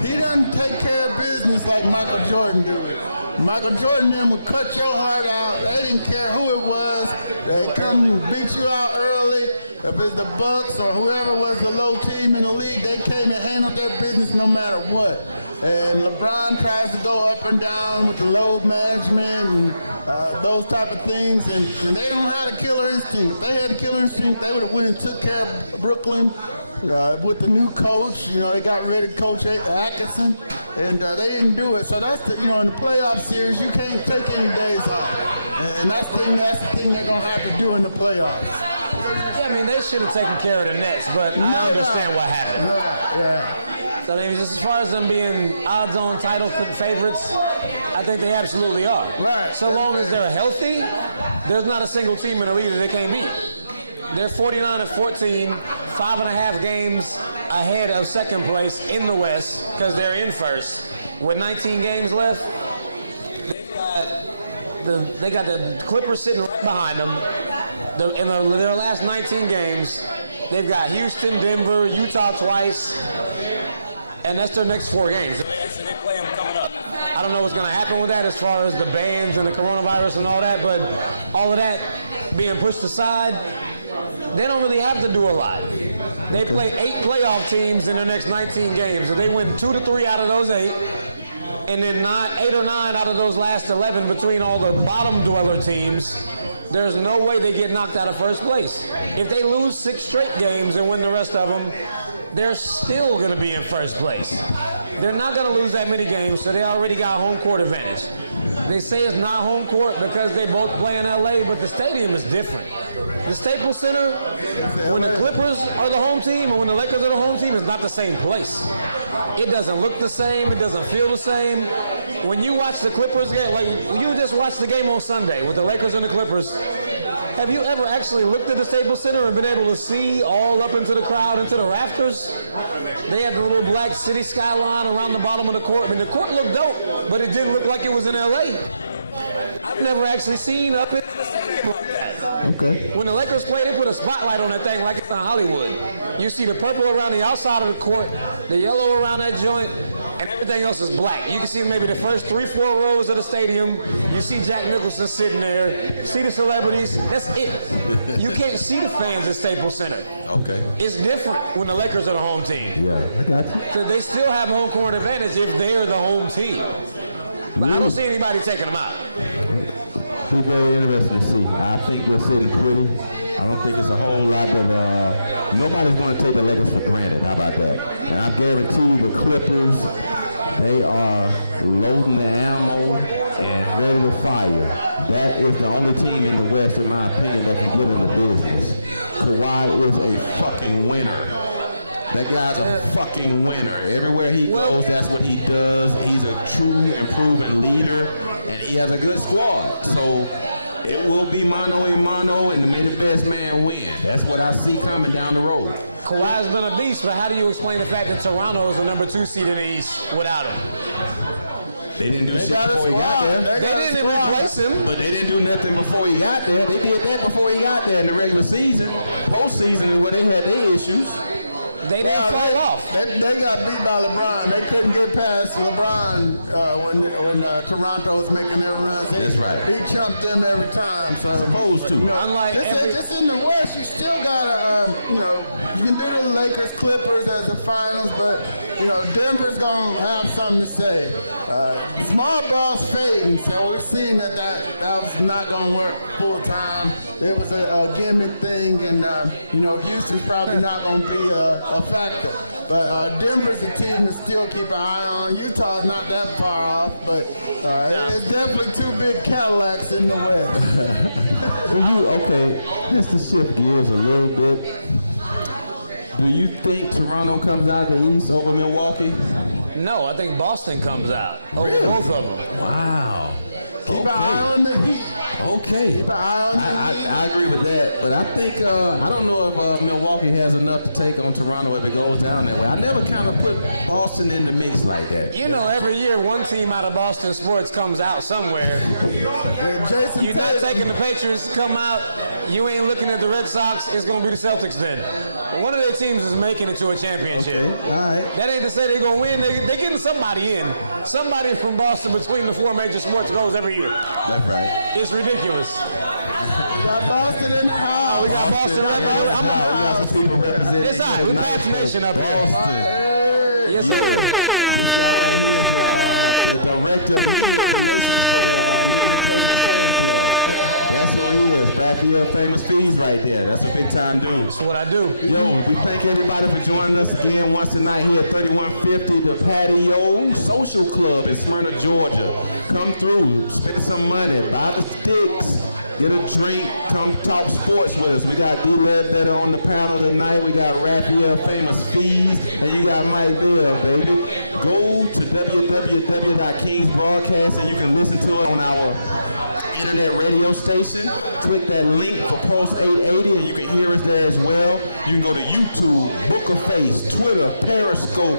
He doesn't take care of business like Michael Jordan do it. Michael Jordan then would cut your heart out. They didn't care who it was. They come beat you out early. If it's the Bucks or whoever was the low team in the league, they came and handled their business no matter what. And LeBron tries to go up and down with the load management and those type of things. And they don't have the killer instinct. If they had the killer instinct, they would have went and took care of Brooklyn with the new coach. They got rid of Coach Atkinson, and they didn't do it. So that's the in the playoff series, you can't take any days off, and that's the thing they're gonna have to do in the playoffs. Yeah, I mean, they should have taken care of the Nets, but No I understand doubt. what happened. No doubt. Yeah. So, I mean, just as far as them being odds-on title favorites, I think they absolutely are. Right. So long as they're healthy, there's not a single team in the league that they can't beat. They're 49-14, 5.5 games ahead of second place in the West because they're in first. With 19 games left, they got the Clippers sitting right behind them. In their last 19 games, they've got Houston, Denver, Utah twice, and that's their next 4 games. So they play them coming up. I don't know what's going to happen with that as far as the bans and the coronavirus and all that, but all of that being pushed aside, they don't really have to do a lot. They play 8 playoff teams in their next 19 games, and they win 2 to 3 out of those 8, and then 8 or 9 out of those last 11 between all the bottom dweller teams. There's no way they get knocked out of first place. If they lose 6 straight games and win the rest of them, they're still going to be in first place. They're not going to lose that many games, so they already got home court advantage. They say it's not home court because they both play in LA, but the stadium is different. The Staples Center, when the Clippers are the home team and when the Lakers are the home team, is not the same place. It doesn't look the same. It doesn't feel the same. When you watch the Clippers game, like you just watched the game on Sunday with the Lakers and the Clippers, have you ever actually looked at the Staples Center and been able to see all up into the crowd, into the rafters? They had the little black city skyline around the bottom of the court. I mean, the court looked dope, but it didn't look like it was in LA. I've never actually seen up into the stadium like that. Okay. When the Lakers play, they put a spotlight on that thing like it's in Hollywood. You see the purple around the outside of the court, the yellow around that joint, and everything else is black. You can see maybe the first 3-4 rows of the stadium. You see Jack Nicholson sitting there. See the celebrities. That's it. You can't see the fans at Staples Center. Okay. It's different when the Lakers are the home team. Yeah, I got you. So they still have home court advantage if they're the home team. But I don't see anybody taking them out. Be very interesting to see. I think they're sitting pretty. I don't think it's a whole lot that nobody's going to take the Lakers for granted. How about that? And I guarantee you the Clippers, they are loading the ammo and ready to fire. That is the only team in the West, in my opinion, that can get in the business. Kawhi is a fucking winner. That guy's a fucking winner. Everywhere he goes, that's what he does. He's a true and proven leader, and he has a good squad. So it will be mano a mano, and may the best man win. That's what I see coming down the road. Kawhi's been a beast, but how do you explain the fact that Toronto is the number 2 seed in the East without him? They didn't do shit before he got there. They got a didn't replace him. But they didn't do nothing before he got there. They did that before he got there in the regular season. Postseason is where they had their issues. They didn't fall off. They got beat by LeBron. They couldn't get past LeBron when Toronto was making their runs. That's right. He jumped them every time. So Supposed to. Just in the West, you still gotta, you can do the Lakers, Clippers as the finals, but Denver's gonna have something to say. Small ball's fading, so we're seeing that was not gonna work full time. It was a gimmick thing, and Houston's probably not gonna be a factor. But Denver's a team to still keep an eye on. Utah's not that far off, but it's definitely 2 big Cadillacs in the West. Just to shift gears a little bit, do you think Toronto comes out of the East over Milwaukee? No, I think Boston comes out. Really? Both of them. Wow. Keep an eye on the Heat. Okay. Keep an eye on the Heat. I agree with that, but I think I don't know if Milwaukee has enough to take on Toronto if it goes down that way. I never kind of put Boston in the mix like that. Every year one team out of Boston sports comes out somewhere. Jason You're not Tatum. taking the Patriots to come out. You ain't looking at the Red Sox. It's going to be the Celtics then. One of their teams is making it to a championship. Okay, all right. That ain't to say they're going to win. They getting somebody in. Somebody from Boston between the 4 major sports goes every year. That's right. It's ridiculous. We got Boston in the house. Boston in the house. We got some people representing It's here tonight nation for up there. Boston. Yes, sir. Yeah. This guy right here is the director of media relations for the New England Patriots fan club. That's who he is. Rafael Famous Fees right there. That's a big time dude. That's what I do. Yo, we thank everybody for joining us again once tonight here at 3150 the PATIO Social Club in Smyrna, Georgia. Come through, spend some money, buy the sticks, get a drink, come talk sports with us. We got D. Ledbetter on the panel tonight. We got Rafael Famous Fees, and you got Mike Bell, baby. Go to www.Kings Broadcast, and you can listen to it on our internet radio station. Click that link for Pulse 880 and you can hear us there as well. You can go to YouTube, Book a Face, Twitter, Periscope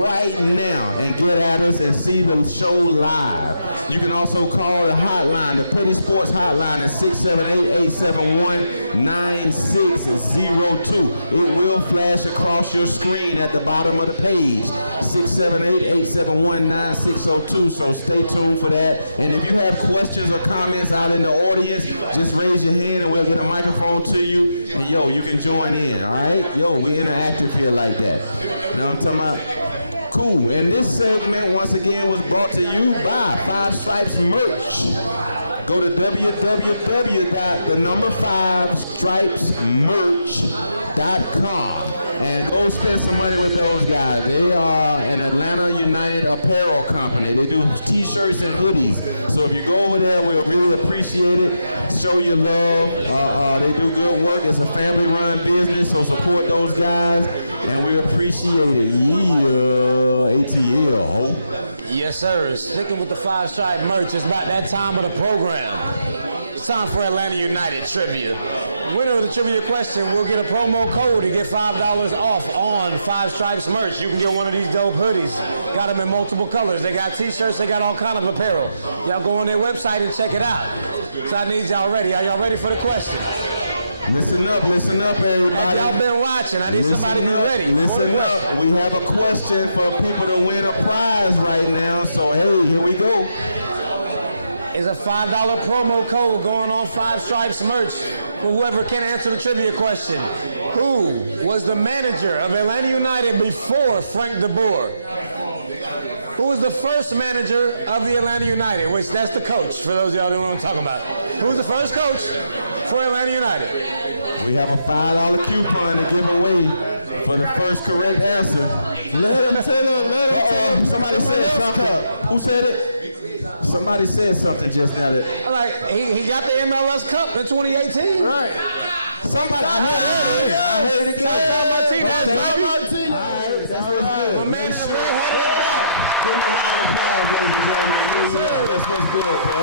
right now and get at us and see the show live. You can also call the hotline, the Petty Sports hotline at 678-871-9602. It will flash across your screen at the bottom of the page, 678-871-9602. So stay tuned for that. And if you have questions or comments out in the audience, just raise your hand and we'll get a microphone to you. And yo, you can join in, all right? Yo, we interactive here like that. You know what I'm talking about? Cool. And this segment, once again, was brought to you by Five Stripes Merch. Go to www.5stripesmerch.com and go spend some money with those guys. They are an Atlanta United apparel company. They do t-shirts and hoodies. So if you go over there, we'll really appreciate it. Show your love. They do good work. It's a family-run business, so support those guys. And we appreciate it. Yeah, ATL, ho. Yes, sir. Sticking with the Five Stripe merch. It's about that time of the program. It's time for Atlanta United trivia. Winner of the trivia question will get a promo code to get $5 off on Five Stripes merch. You can get one of these dope hoodies. Got them in multiple colors. They got t-shirts. They got all kind of apparel. Y'all go on their website and check it out. So I need y'all ready. Are y'all ready for the question? Listen up, everybody. I've been watching. I need somebody to be ready. Listen up. We have a question for people to win a prize right now. So, hey, here we go. It's a $5 promo code going on Five Stripes merch for whoever can answer the trivia question. Who was the manager of Atlanta United before Frank DeBoer? Who was the first manager of the Atlanta United? Which that's the coach, for those of y'all who know what I'm talking about. Who's the first coach for Atlanta United? We have a $5 coupon to give away for the first correct answer. Let him tell him. Somebody said something. Who said it? Somebody said something just now that. Like, he got the MLS Cup in 2018. Right. Somebody, I heard it again. Okay. All right, that's what's good. Make sure. Give him a round of applause, ladies and gentlemen. Yeah, that's what's good, bro.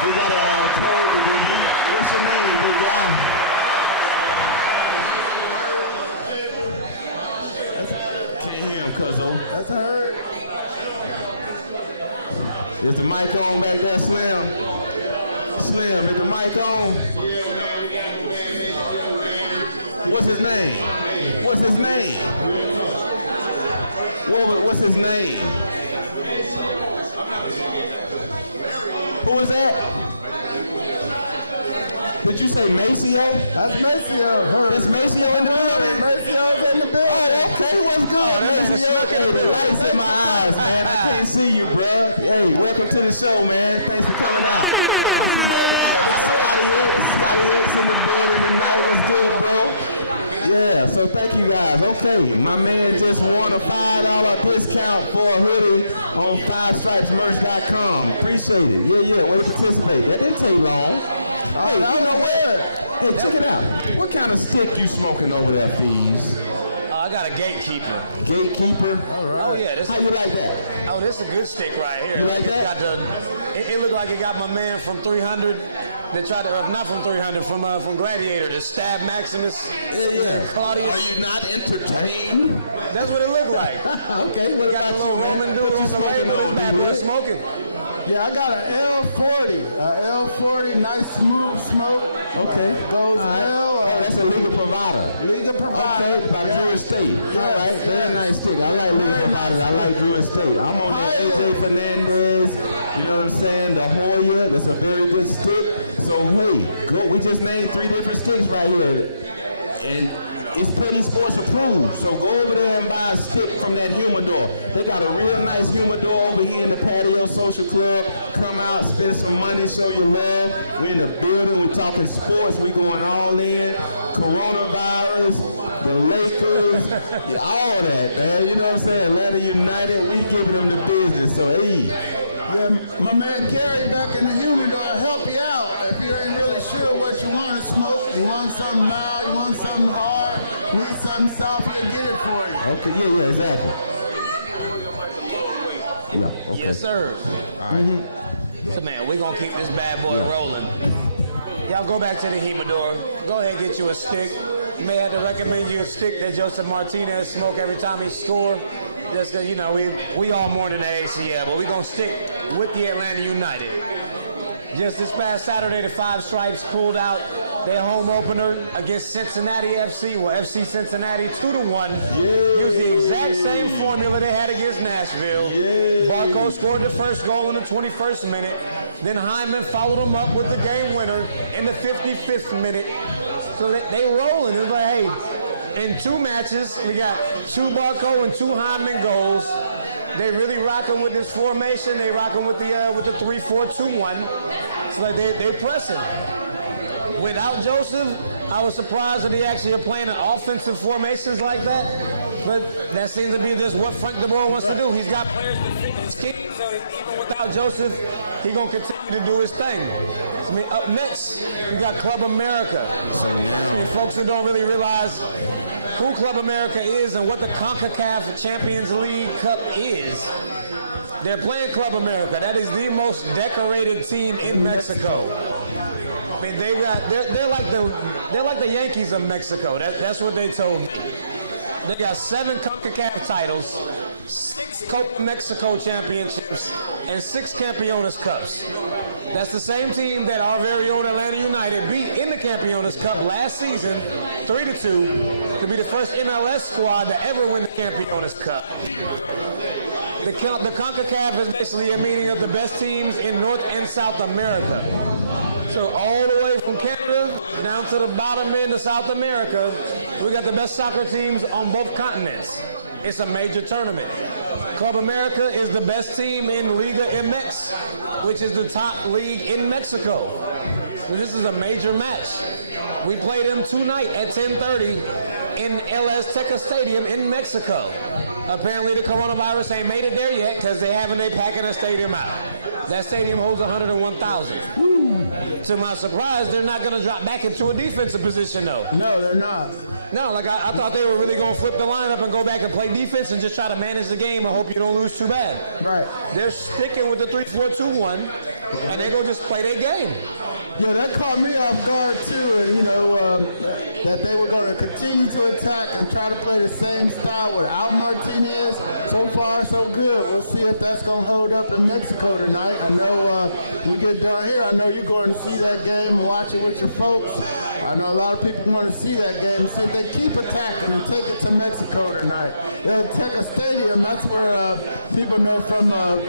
We got a code to give you. What's your name, big guy? Can't hear him, cuzzo. That's heard. Is the mic on back there, Slim? Slim, is the mic on? What's his name? What's his name? What's his name? Who is that? Did you say Maceo? That's Maceo. That's Maceo in the building? Maceo's in the building. Oh, okay. What's good, Maceo? Hey, the light's in my eyes, man. I can't see you, bro. Hey, welcome to the show, man. Thanks for coming out. I see my guy, Scotty X in the building tonight. What's good, bro? Yeah, so thank you guys. Okay, my man just won a $5 discount for a hoodie on fivestripesmerch.com. Appreciate it. Yeah, way to participate. That didn't take long. Hey, you know what? Hey, check it out. What kind of stick you smoking over there, Fees? I got a gatekeeper. Gatekeeper? All right. Oh, yeah, How you like that? Oh, this is a good stick right here. You like that? It looked like it got my man from 300. They tried to, not from 300, from Gladiator, to stab Maximus. Yeah. Claudius. Are you not entertained? That's what it looked like. Okay, what about you, man? What you smoking on, D-Lid? Smoking. Yeah, I got an L40. L40, nice smooth smoke. Okay. Goes right. well. That's a Liga Privada. Liga Privada. Okay, by Drew Estate. Yes, All right, very nice stick. I like Liga Very Privada. nice. I like Drew Estate. I'm on there, AJ Fernandez. You know what I'm saying? The Hoya. That's a very good stick. So, hey, go. We just named 3 different sticks right here. And it's Petty Sports approved. So go over there and buy a stick from that humidor. They got a real nice humidor over here in the Patio Social Club. Come out, spend some money, show your love. We're in the building. We talking sports. We going all in. Coronavirus, the Lakers, all that, man. You know what I'm saying? Atlanta United, we giving them the business. So, hey. Yeah, my man Gary back in the humidor will help you out if you ain't really sure what you want to smoke. You want something mild, you want something hard, need something soft, he'll get it for you. Okay, yeah, exactly. Yeah, okay. Yes, sir. All right. Yeah, man, we're going to keep this bad boy rolling. Y'all go back to the humidor. Go ahead and get you a stick. You may have to recommend you a stick that Joseph Martinez smoke every time he score. Just because, you know, we all more than the ACL, but we're going to stick with the Atlanta United. Just this past Saturday, the Five Stripes pulled out their home opener against Cincinnati FC. Well, FC Cincinnati 2-1. Yay! Exact same formula they had against Nashville. Yay! Barco scored the first goal in the 21st minute. Then Hyman followed him up with the game winner in the 55th minute. So they rolling. It's like, hey, in 2 matches, we got 2 Barco and 2 Hyman goals. They really rocking with this formation. They rocking with the 3-4-2-1. So they're pressing. Without Joseph, I was surprised that they actually are playing offensive formations like that. But that seems to be just what Frank DeBoer wants to do. He's got players to fit his scheme, so even without Joseph, he's going to continue to do his thing. I mean, up next, we got Club America. So now, Folks who don't really realize who Club America is and what the CONCACAF Champions League Cup is. They're playing Club America. That is the most decorated team in Mexico. I mean, they're like the Yankees of Mexico. That's what they told me. They got 7 CONCACAF titles, 6 Copa Mexico championships, and 6 Campeones Cups. That's the same team that our very own Atlanta United beat in the Campeones Cup last season, 3-2, to be the first MLS squad to ever win the Campeones Cup. The CONCACAF is basically a meeting of the best teams in North and South America. So all the way from Canada down to the bottom end of South America, we got the best soccer teams on both continents. It's a major tournament. Club America is the best team in Liga MX, which is the top league in Mexico. This is a major match. We play them tonight at 10:30 in El Azteca Stadium in Mexico. Apparently the coronavirus ain't made it there yet because they haven't packing the stadium out. That stadium holds 101,000. To my surprise, they're not going to drop back into a defensive position though. No, they're not. No, like I thought they were really going to flip the lineup and go back and play defense and just try to manage the game and hope you don't lose too bad. Right. They're sticking with the 3-4-2-1 and they're going to just play their game. Yeah, that caught me off guard too, and you know that they were going to continue to attack and try to play the same style without Martinez. So far, so good. We'll see if that's going to hold up in Mexico tonight. I know when we get done here, I know you're going to see that game and watch it with your folks. I know a lot of people want to see that game and see if they keep attacking and take it to Mexico tonight. The Azteca Stadium, that's where people know from the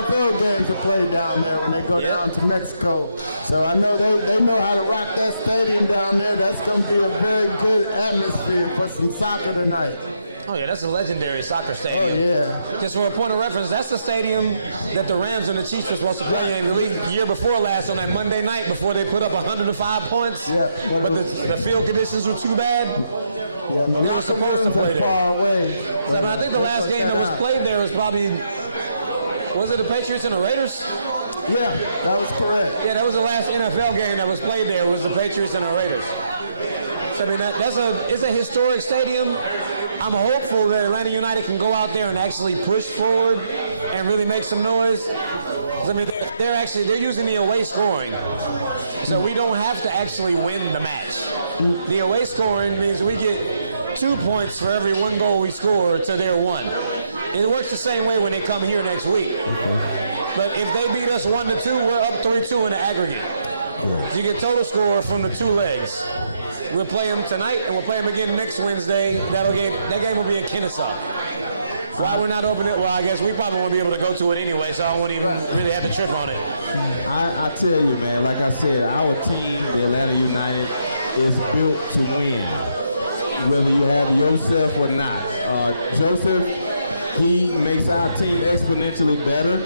NFL games are played down there when they go down to Mexico. So I know they know how to rock that stadium down there. That's going to be a very good atmosphere for some soccer tonight. Oh yeah, that's a legendary soccer stadium. Oh yeah. Just for a point of reference, that's the stadium that the Rams and the Chiefs were supposed to play in the league the year before last on that Monday night before they put up 105 points. Yeah. But the field conditions were too bad. Yeah, and the locker rooms are far away. But I think the last game that was played there was probably, was it the Patriots and the Raiders? Yeah, that was correct. Yeah, that was the last NFL game that was played there. It was the Patriots and the Raiders. So I mean, it's a historic stadium. I'm hopeful that Atlanta United can go out there and actually push forward and really make some noise. I mean, they're using the away scoring, so we don't have to actually win the match. The away scoring means we get 2 points for every 1 goal we score to their 1. It works the same way when they come here next week. But if they beat us 1-2, we're up 3-2 in the aggregate. You get total score from the 2 legs. We'll play them tonight, and we'll play them again next Wednesday. That game will be at Kennesaw. Why we're not opening it? Well, I guess we probably won't be able to go to it anyway, so I won't even really have a trip on it. I tell you, man, like I said, our team, the Atlanta United, is built to win. whether you have Joseph or not. Joseph, he makes our team exponentially better,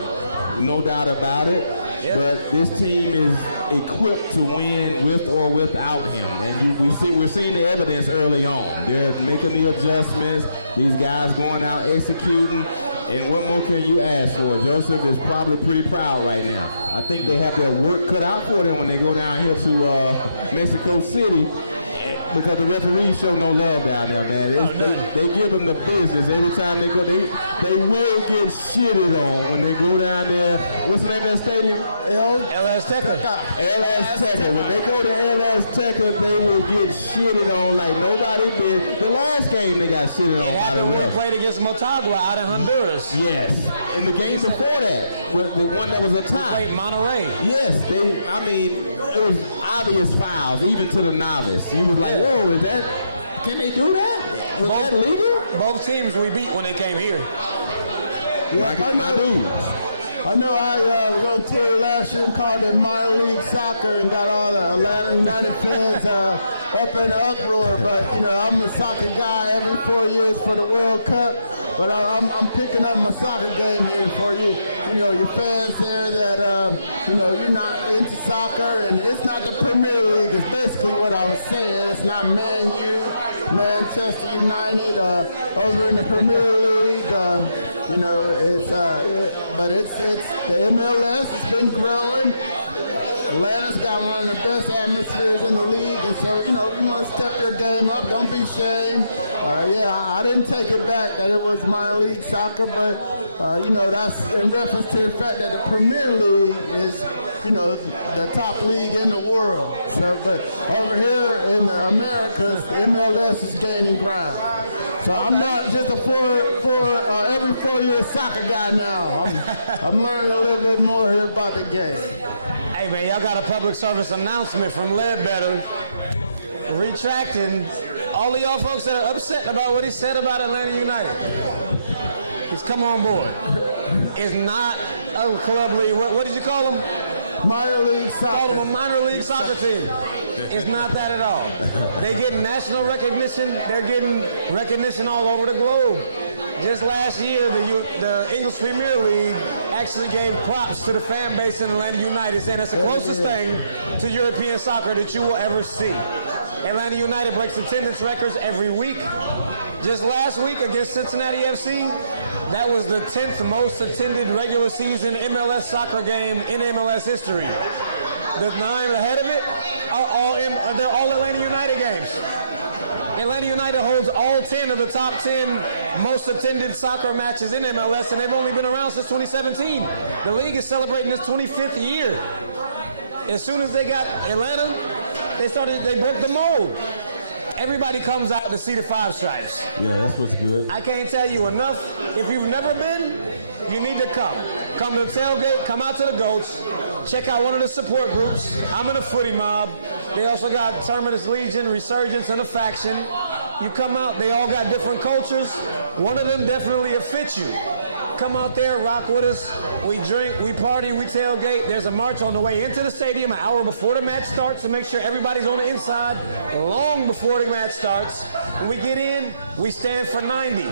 no doubt about it. But this team is equipped to win with or without him, and we're seeing the evidence early on. They're making the adjustments. These guys going out executing, and what more can you ask for? Joseph is probably pretty proud right now. I think they have their work cut out for them when they go down here to Mexico City, because the referees show no love down there, man. They give them the business every time they go. They will get shitted on when they go down there. What's the name of that stadium? El Azteca. El Azteca. When they go to El Azteca, they will get shitted on like nobody did. The last game they got shitted on by the refs. They played against Motagua out of Honduras. Yes. And the game before that, the one that was a tie. Monterrey. Yes, it was obvious fouls, even to the novice. You was like, whoa, can they do that? Was that legal? Both teams we beat when they came here. Yeah, My dudes. I know I was on tour last year and called it minor league soccer and got all the Atlanta United fans up in the uproar. But, I'm a soccer guy every 4 years for the World Cup. But I'm picking up my soccer game here for you. Your fans there that, you're not into soccer. And it's not the Premier League. It's basically what I was saying. It's not Man U, Manchester United over in the Premier League. But it's the MLS. It's been growing. Atlanta's got one of the best atmospheres in the league, and so, if you want to step your game up, don't be ashamed. I didn't take it back that it was minor league soccer, but, that's in reference to the fact that the Premier League is, the top league in the world. So, but over here in the Americas, the MLS is gaining ground. So I'm not just a every 4 year soccer guy now. I'm learning a little bit more here about the game. Hey man, y'all got a public service announcement from Ledbetter retracting all of y'all folks that are upset about what he said about Atlanta United. He's come on board. It's not a club league. What did you call them? Minor league soccer. Oh, minor league soccer team. It's not that at all. They get national recognition. They're getting recognition all over the globe. Just last year, the English Premier League actually gave props to the fan base in Atlanta United. Said that's the closest thing to European soccer that you will ever see. Atlanta United breaks attendance records every week. Just last week against Cincinnati FC, that was the 10th most attended regular season MLS soccer game in MLS history. The 9 ahead of it they're all Atlanta United games. Atlanta United holds all 10 of the top 10 most attended soccer matches in MLS, and they've only been around since 2017. The league is celebrating its 25th year. As soon as they got Atlanta, they broke the mold. Everybody comes out to see the Five Stripes. Yeah, that's what's good. I can't tell you enough. If you've never been, you need to come. Come to the tailgate, come out to the Goats, check out one of the support groups. I'm in the Footy Mob. They also got Terminus Legion, Resurgence, and a faction. You come out, they all got different cultures. One of them definitely will fit you. Come out there, rock with us. We drink, we party, we tailgate. There's a march on the way into the stadium an hour before the match starts to make sure everybody's on the inside long before the match starts. When we get in, we stand for 90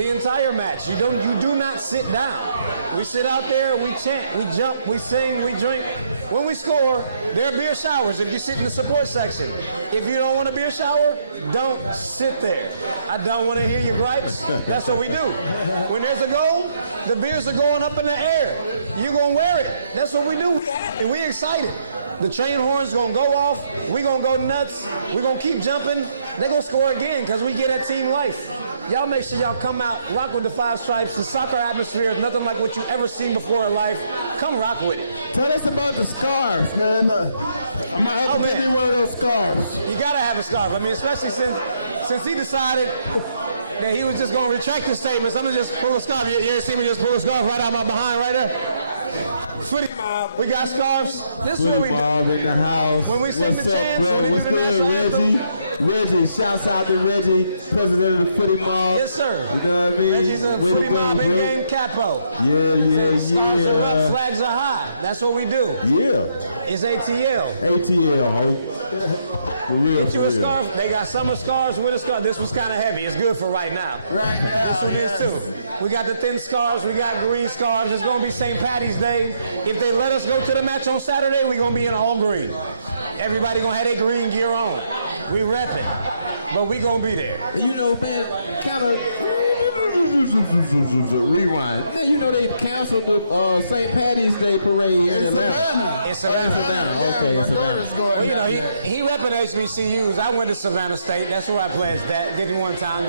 the entire match. You do not sit down. We sit out there, we chant, we jump, we sing, we drink. When we score, there are beer showers if you sit in the support section. If you don't want a beer shower, don't sit there. I don't want to hear your gripes. That's what we do. When there's a goal, the beers are going up in the air. You're going to wear it. That's what we do. We happy. We excited. The train horn's going to go off. We going to go nuts. We're going to keep jumping. They're going to score again because we get that team life. Y'all make sure y'all come out, rock with the Five Stripes. The soccer atmosphere is nothing like what you've ever seen before in life. Come rock with it. Tell us about the scarves, man. I might have to give me one of those scarves. You got to have a scarf. I mean, especially since he decided that he was just going to retract his statements. I'm going to just pull a scarf. You ever see me just pull a scarf right out my behind right there? Footy Mob. We got scarves. Footy Mob in the house. What's up, bro? What's good, Reggie? Reggie, shouts out to Reggie, president of the Footy Mob. Yes, sir. You know what I mean? Way to go, bro. Capo. Yeah. Flags are high. That's what we do. Yeah. It's ATL. ATL, ho. For real, for real. They got summer scarves, winter scarves. This was kind of heavy. It's good for right now. Right now, yes. We got the thin scarves. We got green scarves. It's going to be St. Patty's Day. If they let us go to the match on Saturday, we're going to be in all green. Everybody going to have their green gear on. We repping. But we going to be there. And you know, man, kind of rewind. Man, you know they canceled the St. Patty's Day parade in Atlanta. Savannah. It's Oh, in Savannah. Yeah, Okay, in my Savannah. daughter's going down there. He repping HBCUs. I went to Savannah State. That's who I pledged that. Did it one time.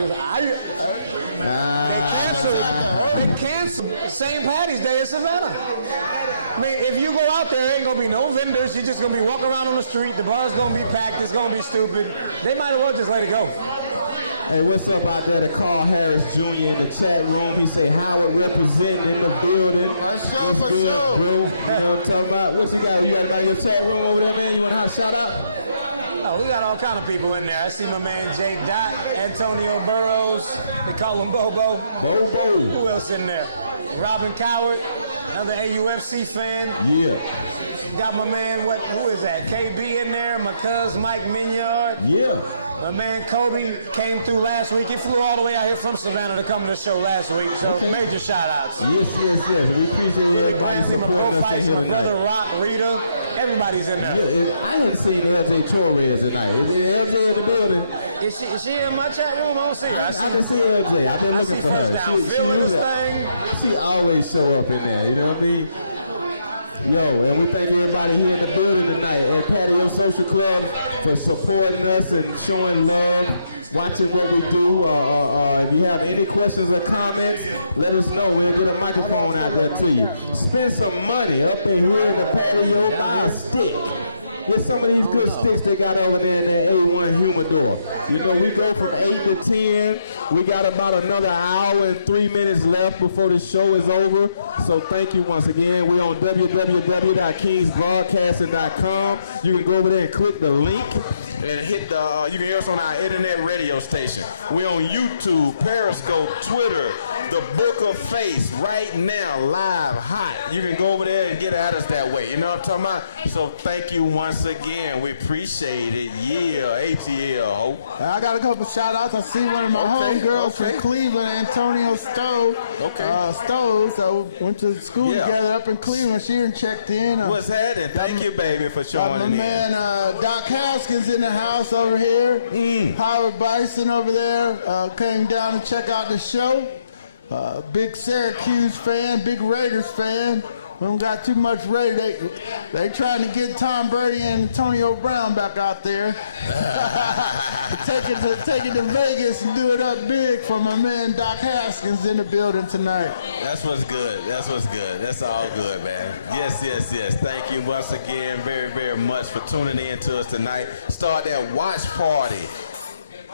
Cancel St. Patty's Day in Savannah. I mean, if you go out there, ain't gonna be no vendors. You're just gonna be walking around on the street. The bar's gonna be packed. It's gonna be stupid. They might as well just let it go. Hey, what's up out there to Carl Harris Jr. in the chat room? He say Howard representing in the building. For sure, What's for good, sure. bro? You know what I'm talking about? What you got? You got anybody in your chat room over there, man? You want to shout out? Oh, we got all kind of people in there. I see my man Jay Dot, Antonio Burrows. They call him Bobo. Bobo. Who else in there? Robin Coward, another AUFC fan. Yeah. Got my man, who is that? KB in there. My cousin Mike Mignard. Yeah. My man Kobe came through last week. He flew all the way out here from Savannah to come to the show last week. So Okay. major shout outs. Yes, yes, yes. We appreciate everybody supporting us in here tonight. Rock, Rita, everybody's in there. Yeah, I hadn't seen LJ Torres tonight. Is LJ in the building? Is she in my chat room? I don't see her. I didn't see LJ. I've been looking for her. She always show up in there. You know what I mean? Yo, and we thank everybody here in the building tonight at PATIO Social Club for supporting us and showing love, watching what we do. If you have any questions or comments, let us know. We'll get a microphone out there to you. Spend some money up in here in the patio. Buy a stick. Get some of these good sticks they got over there in that A1 humidor. You know, we go from 8 to 10. We got about another hour and 3 minutes left before the show is over. So thank you once again. We're on www.kingsbroadcasting.com. You can go over there and click the link and hit the, you can hear us on our internet radio station. We're on YouTube, Periscope, Twitter, the Book of Face, right now, live, hot. You can go over there and get at us that way. You know what I'm talking about? So thank you once again. We appreciate it. Yeah, ATL. I got a couple shout outs. I see one of my homegirls from Cleveland, Antonio Stowe. Stowe, so went to school together up in Cleveland. She done checked in. What's happening? Thank you, baby, for showing my in. man Doc Haskins in the house over here. Howard Bison over there came down to check out the show. Big Syracuse fan, big Raiders fan. We don't got too much Raiders. They trying to get Tom Brady and Antonio Brown back out there. Take it to Vegas and do it up big for my man Doc Haskins in the building tonight. That's what's good. That's what's good. That's all good, man. Yes, yes, yes. Thank you once again very, very much for tuning in to us tonight. Start that watch party.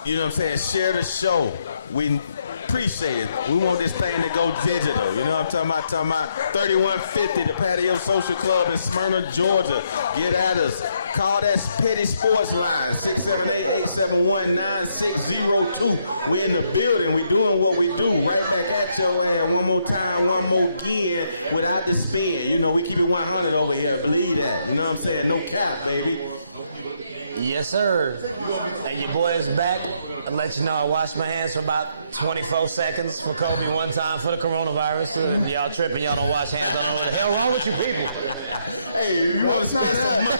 You know what I'm saying? Share the show. We appreciate it. We want this thing to go digital. You know what I'm talking about? 3150, the Patio Social Club in Smyrna, Georgia. Get at us. Call that Petty Sports line, 678-871-9602. We in the building. We doing what we do. Right back at your ass. One more time, one more again, without the spin. You know, we keep it 100 over here. Believe that. You know what I'm saying? No cap, baby. Yes, sir. And your boy is back. I'll let you know I washed my hands for about 24 seconds for COVID one time for the coronavirus. Y'all tripping, y'all don't wash hands. What's wrong with you people? Hey, if you want to spend some money,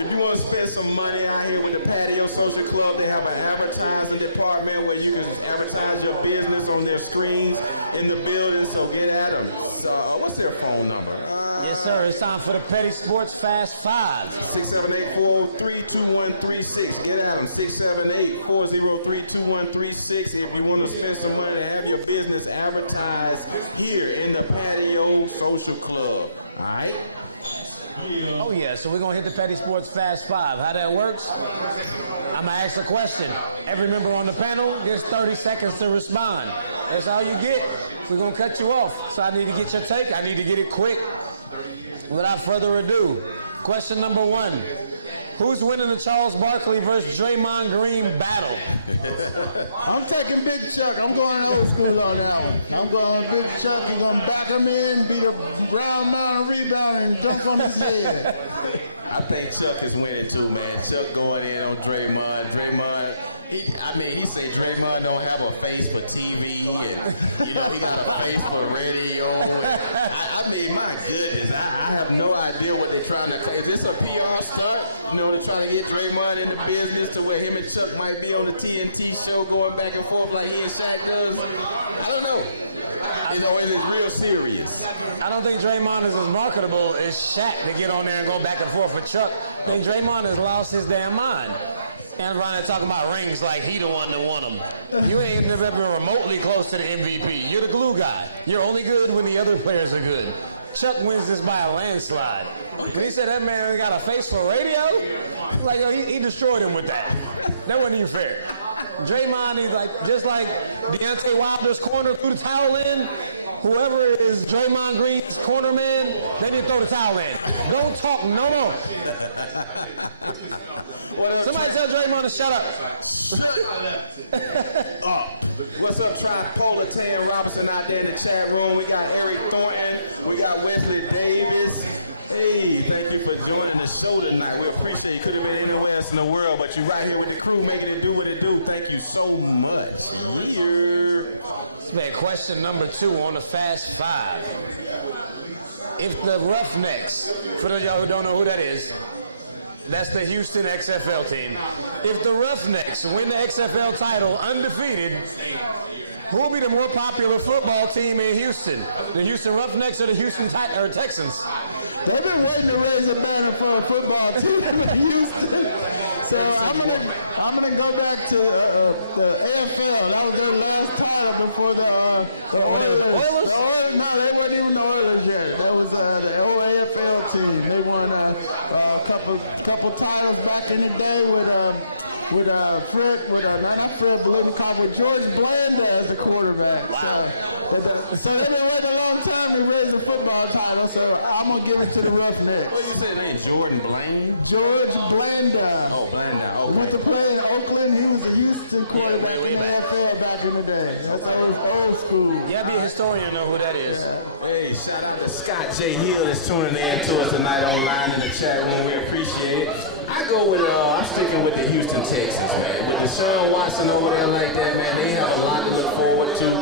if you want to spend some money out here with the Patio Social Club, they have an advertising department where you can advertise your business on their screens in the building. So get at them. So, what's their phone number? Yes, sir. It's time for the Petty Sports Fast 5. 678-403-2136. Get at them. 678-403-2136. If you want to spend some money to have your business advertised here in the Patio Social Club. All right? Yeah. Oh, yeah. So we're going to hit the Petty Sports Fast 5. How that works? I'm going to ask a question. Every member on the panel gets 30 seconds to respond. That's all you get. We're going to cut you off. So I need to get your take. I need to get it quick. Without further ado, question number 1. Who's winning the Charles Barkley versus Draymond Green battle? I'm taking Big Chuck. I'm going old school on that one. I'm going with Big Chuck. He's going to back him in, beat a brown mound of rebound, and dunk on his head. I think Chuck is winning too, man. Chuck going in on Draymond. Draymond, he say Draymond don't have a face for TV, and he got a face for radio. And my goodness, I have no idea what they're trying to. Is this a PR stunt? To try to get Draymond in the business to where him and Chuck might be on the TNT show going back and forth like he and Shaq does? I don't know. Is it real serious? I don't think Draymond is as marketable as Shaq to get on there and go back and forth with Chuck. I think Draymond has lost his damn mind. And Ryan talking about rings like he the one that won them. You ain't never been remotely close to the MVP. You're the glue guy. You're only good when the other players are good. Chuck wins this by a landslide. Okay. He said that man got a face for radio? Like, he destroyed him with that. That wasn't even fair. Draymond is just like Deontay Wilder's corner threw the towel in. Whoever is Draymond Green's corner man, they need to throw the towel in. Don't talk no more. What up, Somebody tell Draymond to shut up. Shut up. What's up, Tripolar Tan Robinson out there in the chat room? We got Eric Thornton. We got Wesley Davis. Hey, thank you for joining the show tonight. We appreciate you. Could have been anywhere else in the world, but you're right here with the crew making it do what it do. Thank you so much. Yeah. Question number 2 on the Fast 5. If the Roughnecks, for those of y'all who don't know who that is, that's the Houston XFL team. If the Roughnecks win the XFL title undefeated, who will be the more popular football team in Houston? The Houston Roughnecks or the Houston Texans? They've been waiting to raise a banner for a football team in Houston. So I'm gonna go back to the AFL. That was their last title before the Oilers. No, they weren't even the Oilers yet. That was the old AFL team. They won a couple titles back in the day with George Blanda as the quarterback. So they've been waiting a long time to raise a football title, so I'm going to give it to the Roughnecks. What you say his name? Jordan Blaine? George Blanda. Oh, Blanda, okay. He went to play in Oakland. He was a Houston quarterback in the AFL back in the day. That's old school. Yeah, historian know who that is. Yeah. Hey, shout out to Scott J. Hill that's tuning in to us tonight online in the chat room. We appreciate it. I go with, I'm sticking with the Houston Texans, man. With Deshaun Watson over there like that, man, they have a lot to look forward to.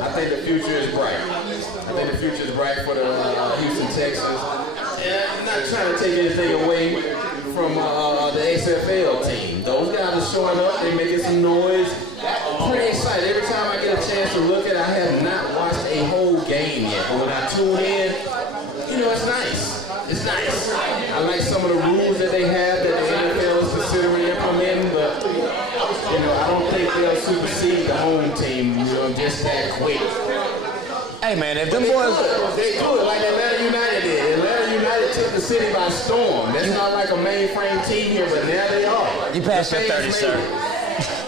I think the future is bright. I think the future is bright for the Houston Texans. And I'm not trying to take anything away from the XFL team. Those guys are showing up. They're making some noise. Pretty excited. Every time I get a chance to look at it, I have not watched a whole game yet. But when I tune in, it's nice. It's nice. I like some of the rules that they have that the NFL is considering implementing, but I don't think they'll supersede the home team, just that quick. Hey, man, but they could. They could, like Atlanta United did. Atlanta United took the city by storm. That's not like a mainframe team here, but now they are. The fans made it.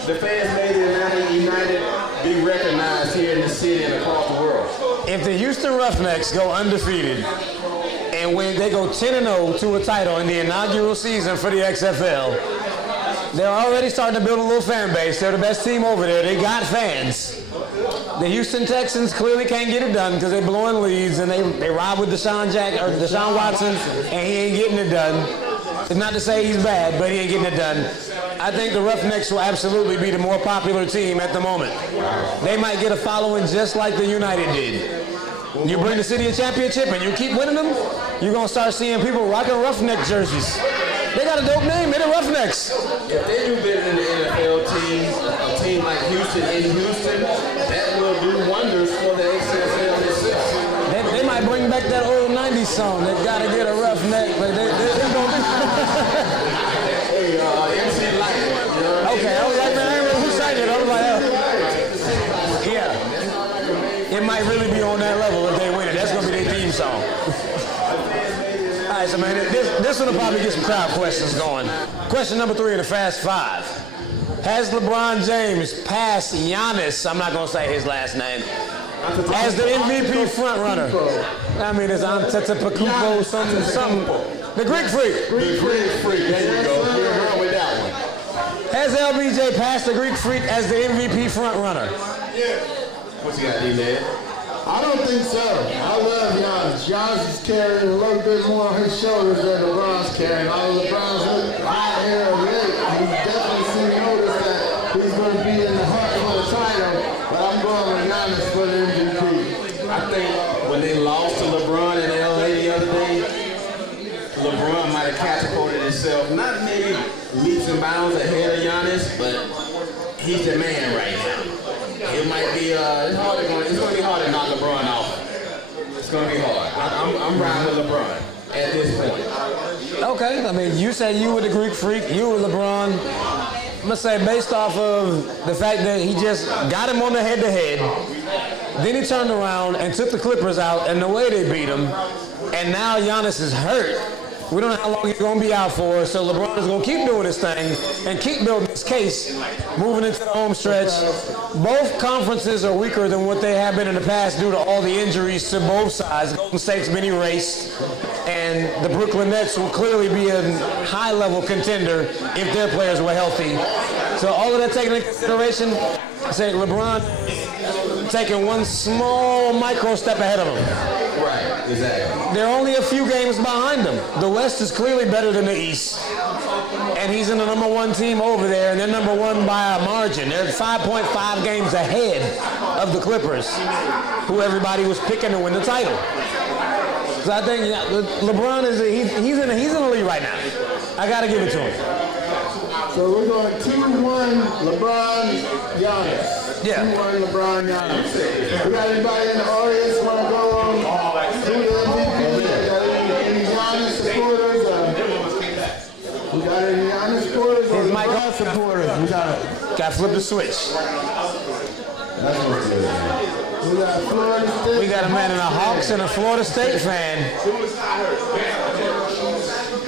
The fans made the Atlanta United be recognized here in the city and across the world. If the Houston Roughnecks go undefeated and when they go 10-0 to a title in the inaugural season for the XFL, they're already starting to build a little fan base. They're the best team over there. They got fans. The Houston Texans clearly can't get it done because they're blowing leads and they ride with Deshaun Watson. And he ain't getting it done. It's not to say he's bad, but he ain't getting it done. I think the Roughnecks will absolutely be the more popular team at the moment. Wow. They might get a following just like the United did. When you win the city championship and you keep winning them, you're going to start seeing people rocking Roughneck jerseys. They got a dope name, they're the Roughnecks. If they do better than the NFL team, a team like Houston in Houston, that will do wonders for the XFL itself. They might bring back that old 90s song. Hey, MC Light, you know what I mean? MC Light. Took the city by storm. That's not like a mainframe team on that level. The fans made the Atlanta United be recognized. Question number 3 in the Fast 5. Has LeBron James passed Giannis? I'm not going to say his last name. Antetokounmpo. Giannis Antetokounmpo. The Greek Freak. There you go. We'll run with that one. Has LBJ passed the Greek Freak as the MVP front runner? What you got, D-Led? I don't think so. I love Giannis. Giannis is carrying a little bit more on his shoulders than LeBron's carrying. Although LeBron's looked hot here of late, he's definitely seen notice that he's going to be in the hunt for the title. But I'm going with Giannis for the MVP. I think when they lost to LeBron in LA the other day, LeBron might have catapulted himself, not maybe leaps and bounds ahead of Giannis, but he's the man right now. It might be it's gonna be hard to knock LeBron off. It's gonna be hard. I'm riding with LeBron at this point. Okay, I mean, you say you were the Greek freak, you were LeBron. I'm gonna say based off of the fact that he just got him on the head-to-head, then he turned around and took the Clippers out, and the way they beat him, and now Giannis is hurt. We don't know how long he's going to be out for, so LeBron is going to keep doing his thing and keep building his case, moving into the home stretch. Both conferences are weaker than what they have been in the past due to all the injuries to both sides. Golden State's mini race, and the Brooklyn Nets will clearly be a high-level contender if their players were healthy. So all of that taken into consideration, I say LeBron is taking one small micro step ahead of him. Right, exactly. They're only a few games behind him. The West is clearly better than the East. And he's in the number one team over there, and they're number one by a margin. They're 5.5 games ahead of the Clippers, who everybody was picking to win the title. So I think LeBron he's in the lead right now. I got to give it to him. So we're going 2-1 LeBron, Giannis. 2-1 LeBron, Giannis. You say this one. We got anybody in the audience want to go on who the MVP? We got any Giannis supporters? We got any Giannis supporters or LeBron supporters? We got Switch. That's what's good, man. We got Florida State and Hawks fans. Florida State fan.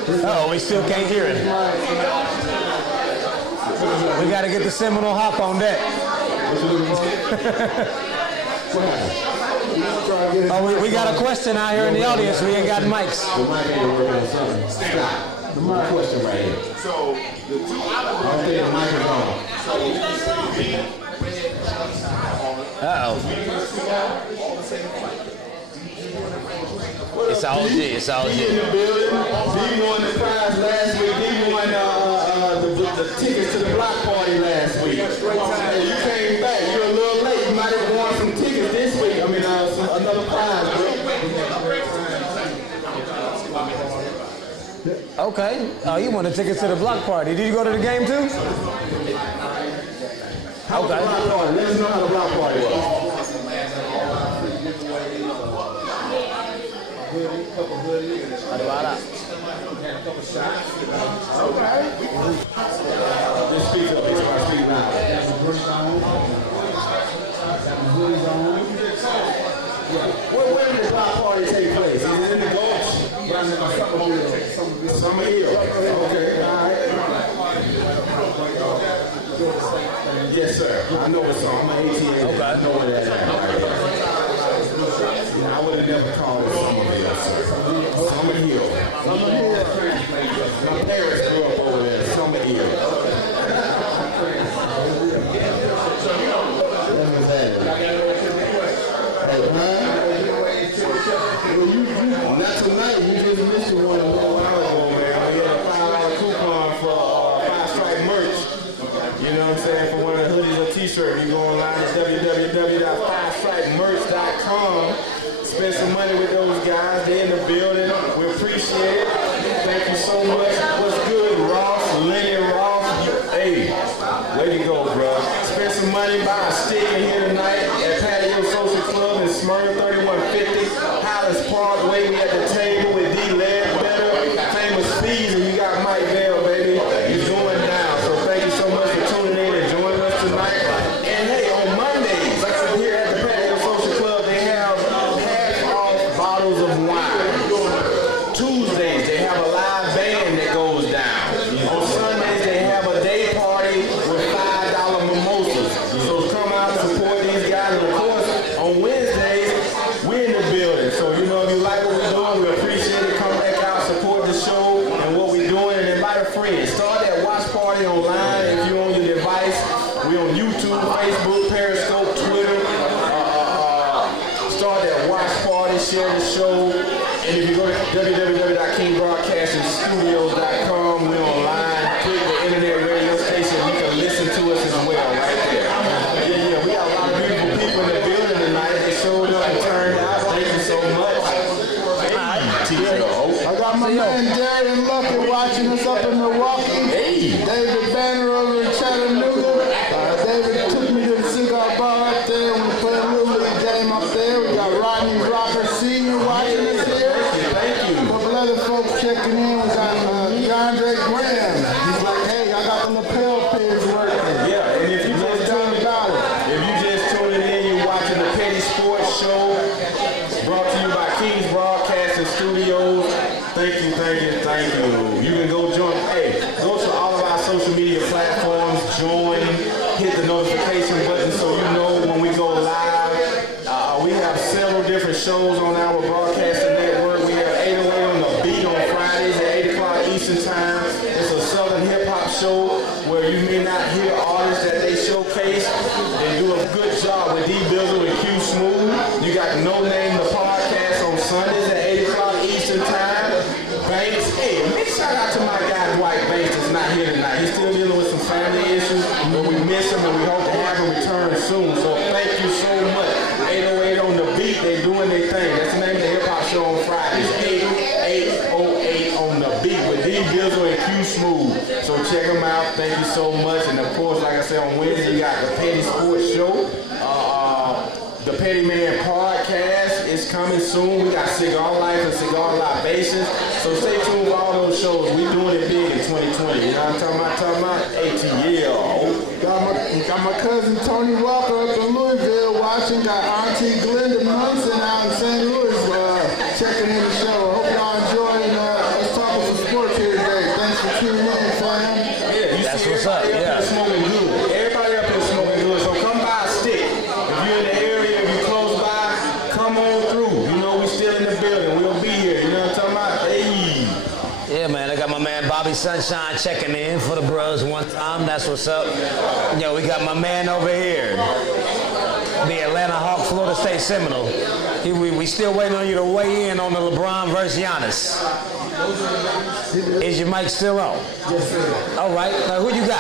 We gotta get his mic. What you trying to do? We got to get the Seminole hop on deck. What you looking for? What happened? He's trying to get his mic on. Yo, man, we got a question. The mic ain't working or something. Stop. The mic. Question right here. I don't think the mic is on. What up, D? D in the building. D won the prize last week. D won the tickets to the block party last week. Hey, you came back. You're a little late. You might have won some tickets this week. I mean, another prize, bro. Okay. You won the tickets to the block party. Did you go to the game too? How was the block party? Let us know how the block party was. Okay. Just speak up. He's trying to speak louder. Where did the block party take place? Is it in the Gulch? Summer Hill. Okay, all right. Yes, sir. I know what's on. I'm an ATA leader. I know where that's at right there. Yeah, I would have never called it Somerville, sir. Summer Hill. Summer Hill. My parents grew up over there, Summer Hill. That's what's happening. Hey, huh? Well, you not tonight. You just missed the one a little while ago, man. We had a $5 coupon for 5 Stripe merch. You know what I'm saying? For one of the hoodies or t-shirts, you go online at www.5stripemerch.com. Spend some money with those guys. They're in the building. We appreciate it. Thank you so much. What's good, Ross? Lenny Ross. Hey, way to go, bro. Spend some money, buy a stick in here tonight at PATIO Social Club in Smyrna, 3150 Highlands Parkway. We at the table with D. Ledbetter, Famous Fees, and you got Mike Bell, baby. It's going down. So thank you so much for tuning in and joining us tonight. And hey, on Mondays here at the PATIO Social Club, they have half-off bottles of wine. Tuesdays, they have a live band that goes down. On Sundays, they have a day party with $5 mimosas. So come out, support these guys. And of course, on Wednesdays, we're in the building. So, you know, if you like what we're doing, we appreciate it. Come back out, support the show and what we're doing, and invite a friend. Start that watch party online if you're on your device. We're on YouTube, Facebook, Periscope, Twitter, start that watch party, share the show. And if you go to www.kingsbroadcastingstudios.com, we're online. Click the internet radio station. You can listen to us as well right there. Yeah, we got a lot of beautiful people in the building tonight. They showed up and turned out. Thank you so much. Hey, T.O. I got my man Darian Luckett watching us up in Milwaukee. Hey. David Banner over in Chattanooga. David took me to the cigar bar up there and we played a little league game up there. We got Rodney Rocker Sr. watching us here. Thank you. A couple other folks checking in. We got DeAndre Graham. He's like, hey, I got the lapel pins working. Yeah, and if you just tuning in, you're watching the Petty Sports Show. Brought to you by Kings Broadcasting Studios. Thank you. You can go go to all of our social media platforms, join, hit the notification button so you know when we go live. We have several different shows on our broadcasting network. We have 808 on the Beat on Fridays at 8 o'clock Eastern Time. It's a Southern hip hop show where you may not hear artists that they showcase. They do a good job with D Bizzle and Q Smooth. You got No Name the podcast on Sundays at 8 o'clock Eastern Time. Banks, a big shout out to my guy Dwight Banks that's not here tonight. He's still dealing with some family issues, but we miss him and we hope to have him return soon. So thank you so much. 808 on the Beat, they doing their thing. That's the name of the hip hop show on Fridays. 808 on the Beat with D Bizzle and Q Smooth. So check them out. Thank you so much. And of course, like I said, on Wednesday you got the Petty Sports Show. The Petty Man podcast is coming soon. We got Cigar Life and Cigar Libations. So stay tuned for all those shows. We doing it big in 2020. You know what I'm talking about? ATL. Got my cousin Tony Walker up in Louisville watching. Got Auntie Glenda Munson out in St. Louis checking in the show. I hope y'all enjoying us talking some sports here today. Thanks for tuning in, fam. Yeah, you see everybody up here smoking good. So come by a stick. If you're in the area, if you're close by, come on through. You know, we still in the building. We'll be here. You know what I'm talking about? Hey. Yeah, man, I got my man Bobby Sunshine checking in for the bros one time. That's what's up. Yo, we got my man over here. The Atlanta Falcons Offseason. We still waiting on you to weigh in on the LeBron versus Giannis. He did. Is your mic still up? Yes, sir. All right. Who you got?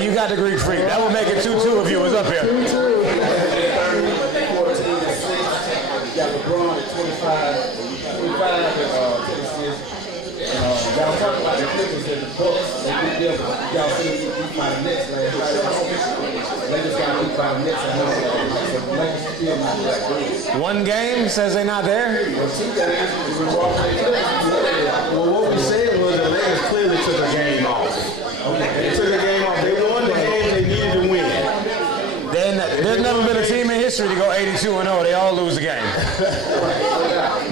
You got the green free. All right, that's 4-2. 2-2. You got LeBron at 25 and 10 assists. Y'all talking about the Clippers and the Bucks. Y'all see them beat by the Nets last night. They just got beat by the Nets. One game says they're not there. Well, what we said was the Lakers clearly took a game off. They took a game off. They won the games they needed to win. They won games. Team in history to go 82-0. They all lose a game.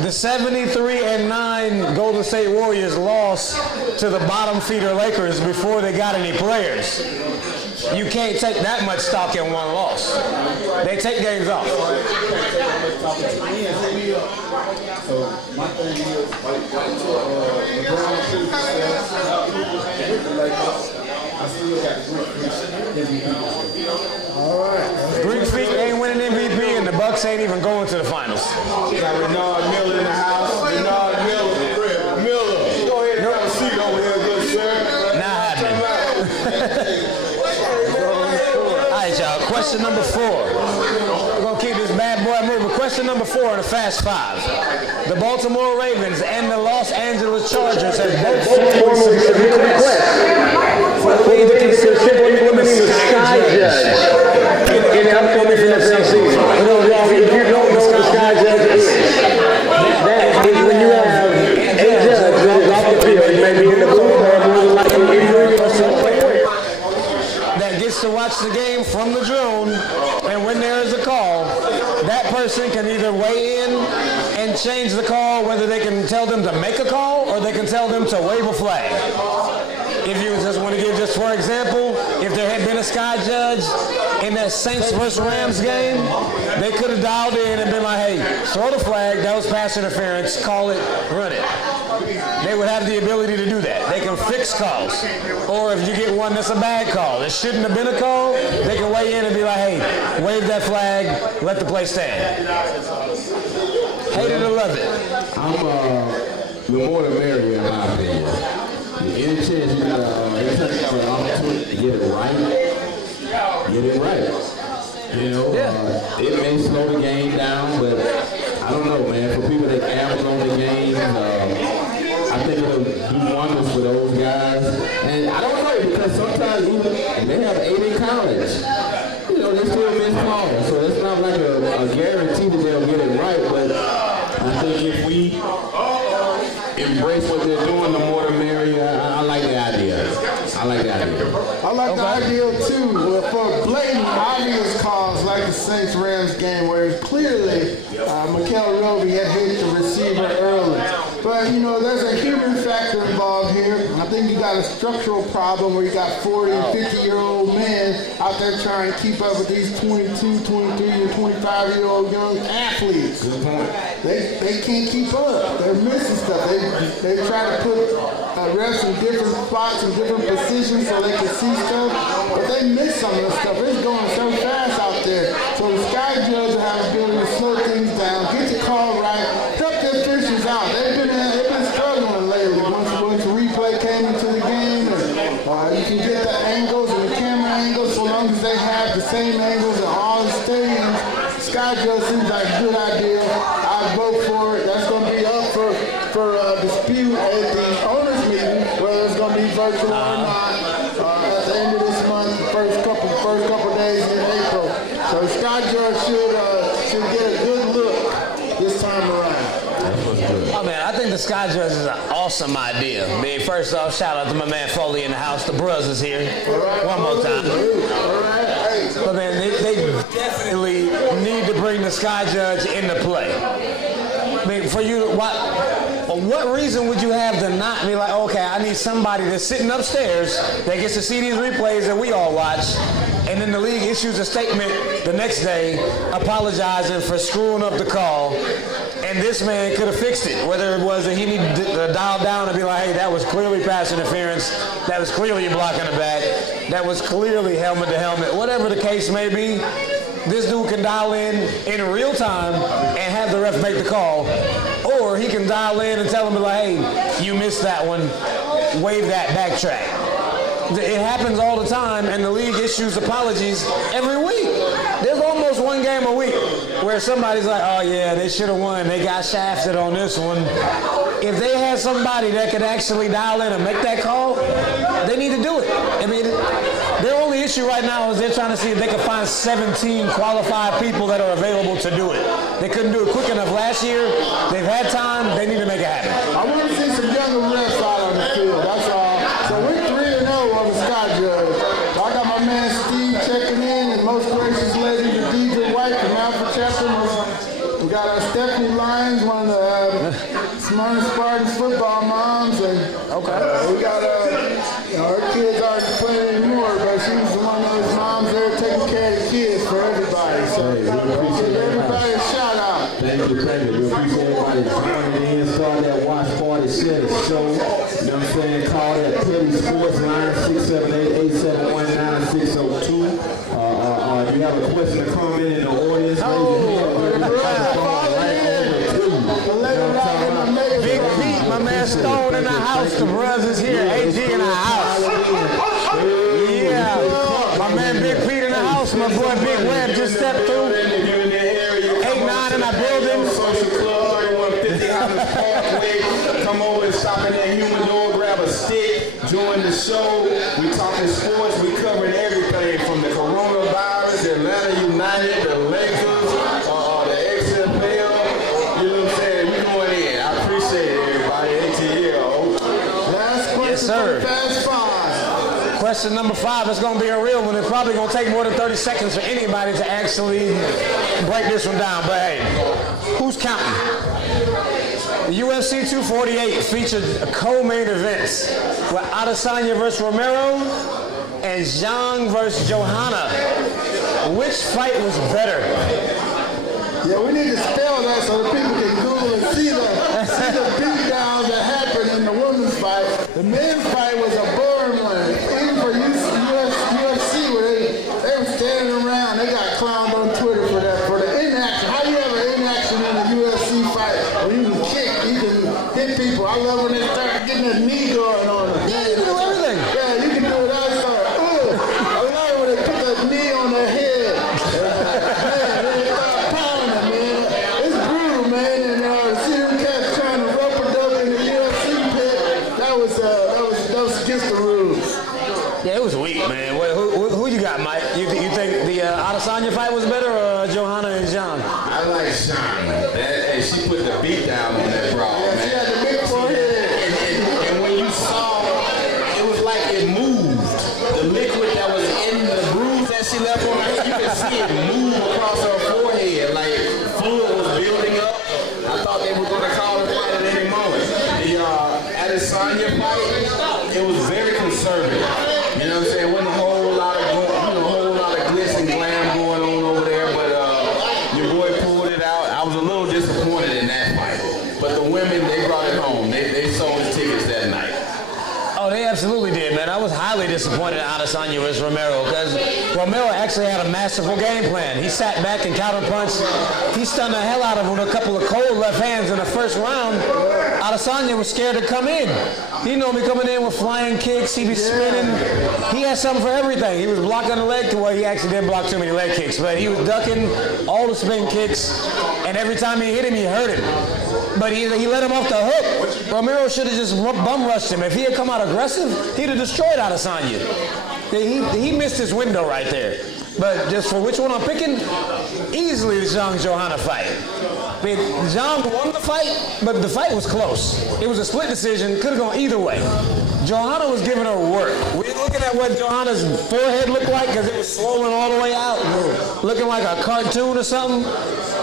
The 73-9 Golden State Warriors lost to the bottom feeder Lakers before they got any players. You can't take that much stock in one loss. They take games off. So my thing is, I still got All right. Hey, what's good? What it do? The Bucks ain't even going to the finals. Got Renard Miller in the house. Renard Miller. Go ahead and have a seat over here, good sir. You know what I'm talking about? Hey, man, right here, bro. Sit with the group, bro. Question number 4 in the Fast Five. The Baltimore Ravens and the Los Angeles Chargers formally submit a request for the league to consider implementing the Sky Judge in the upcoming NFL season. For those of y'all, if you don't know what the Sky Judge is, that is when you have a judge that is off the field. He may be in the booth or more than likely in New York somewhere. that gets to watch the game from the Zoom, and when there is a call, that person can either weigh in and change the call, whether they can tell them to make a call or they can tell them to wave a flag. Just for example, if there had been a Sky Judge in that Saints Rams game, they could have dialed in and been like, hey, throw the flag, that was pass interference, call it, run it. They would have the ability to do that. They can fix calls. Or if you get one that's a bad call, it shouldn't have been a call, they can weigh in and be like, hey, wave that flag, let the play always said. Well, the more the merrier, in my opinion. Any chance you get an opportunity to get it right, get it right. You know, it may slow the game down, but I don't know, man. For people that gamble on the games, I think it'll do wonders for those guys. And I don't know, because sometimes even they have 8 in college. You know, they still miss calls, so it's not like a guarantee that they'll get it right. But I think if we embrace what they're doing, the more the merrier. I like the idea. I like the idea. I like the idea too. Well, for blatant, obvious calls like the Saints-Rams game, where clearly Mikael Roby had hit the receiver early. But, you know, there's a human factor involved here. I think you got a structural problem where you got 40 and 50-year-old men out there trying to keep up with these 22, 23, and 25-year-old young athletes. Good point. They can't keep up. They're missing stuff. They try to put refs in different spots and different positions so they can see stuff, but they miss some of the stuff. It's going so fast out there. So the Sky Judge will have the ability to slow things down, get the call right, help their officials out. They've been struggling lately. Once replay came into the game, and you can get the angles and the camera angles, so long as they have the same angles in all the stadiums. Sky Judge seems like a good idea. I vote for it. That's going to be up for a dispute at the owners meeting, whether it's going to be virtual or not, at the end of this month, the first couple days in April. So Sky Judge should get a good look this time around. That's what's good. I think the Sky Judge is an awesome idea. I mean, first off, shout out to my man Foley in the house. The brothers here. All right, Foley. All right. They definitely need to bring the Sky Judge into play. I mean, for you, what reason would you have to not be like, okay, I need somebody that's sitting upstairs that gets to see these replays that we all watch, and then the league issues a statement the next day apologizing for screwing up the call, and this man could have fixed it, whether it was that he needed to dial down and be like, hey, that was clearly pass interference, that was clearly blocking the bag, that was clearly helmet to helmet, whatever the case may be. This dude can dial in real time and have the ref make the call, or he can dial in and tell him, like, hey, you missed that one, wave that backtrack. It happens all the time, and the league issues apologies every week. There's almost one game a week where somebody's like, oh yeah, they should have won, they got shafted on this one. If they had somebody that can actually dial in and make that call, they need to do it. And their only issue right now is they're trying to see if they can find 17 qualified people that are available to do it. They couldn't do it quick enough last year. They've had time, they need to make it happen. I want to see some younger refs out on the field, that's all. So we're 3-0 on the Sky Judge. So I got my man Steve checking in, and most gracious lady, the Dwight from Alpha Chapter. We got Stephanie Lyons, one of the Smyrna Spartans football moms, and we got her kids aren't playing anymore, but she was one of those moms there taking care of the kids for everybody. So Hey, we appreciate give everybody everybody. a shout out. Thank you. We appreciate everybody joining in. Start that watch party, share the show. You know what I'm saying? Call that Petty Sports line, 678-871-9602. If you have a question or comment in the audience, raise your hand and we'll get a microphone right over to you. You know what I'm talking about? So, hey, we appreciate it. Thank you. Yeah, they still piling in. Hey, it's still crunk over in here. Hey, spend some money. If you're in the building, if you're in the area, come over to the Patio Social Club, 3150 Highlands Parkway. Come over and stop in that humidor, grab a stick, join the show. We talking sports, we covering everything from the coronavirus, Atlanta United, the Lakers, the XFL. You know what I'm saying? We going in. I appreciate it, everybody. ATL. Last question for the Fast Five. Question number 5 is going to be a real one. It's probably going to take more than 30 seconds for anybody to actually break this one down. But hey, who's counting? UFC 248 featured co-main events with Adesanya versus Romero and Zhang versus Johanna. Which fight was better? Yeah, we need to spell that so that people can Google and see the beatdowns that happened in the women's fight. The men's fight was a boring one. Even for UFC, where they were standing around, they got clowned on Twitter for that, for the inaction. How do you have an inaction in a UFC fight when you can kick, you can hit people? I love when they start getting that knee going on them. Man, yeah, you can do it. I start, I love it when they put that knee on their head. Man, they start pounding them, man. It's brutal, man. And to see them cats trying to rope a dope in the UFC pit, that was against the rules. Yeah, it was weak, man. Who you got, Mike? You think the Adesanya fight was better or Johanna and John? I like Sean. Hey, she put the beat down on that broad, Yeah, man. she had the big forehead. And when you saw, it was like it moved. The liquid that was in the bruise that she left on her head, you could see it move across her forehead. Like fluid was building up. I thought they were going to call the fight at any moment. The Adesanya fight, it was very conservative. You know what I'm saying? Wasn't a whole lot of glitz and glam going on over there, but your boy pulled it out. I was a little disappointed in that fight. But the women, they brought it home. They sold the tickets that night. Oh, they absolutely did, man. I was highly disappointed in Adesanya versus Romero. Romero actually had a masterful game plan. He sat back and counter punched. He stunned the hell out of him with a couple of cold left hands in the first round. Yeah. Adesanya was scared to come in. He knew he coming in with flying kicks. He had something for everything. He was blocking the leg. Well, he actually didn't block too many leg kicks, but he was ducking all the spin kicks, and every time he hit him, he hurt him. But he let him off the hook. Romero should have just bum rushed him. If he had come out aggressive, he'd have destroyed Adesanya. He missed his window right there. But just for which one I'm picking, easily the John-Johanna fight. I mean, John won the fight, but the fight was close. It was a split decision. It could have gone either way. Johanna was giving her work. We're looking at what Johanna's forehead looked like because it was swollen all the way out. Looking like a cartoon or something.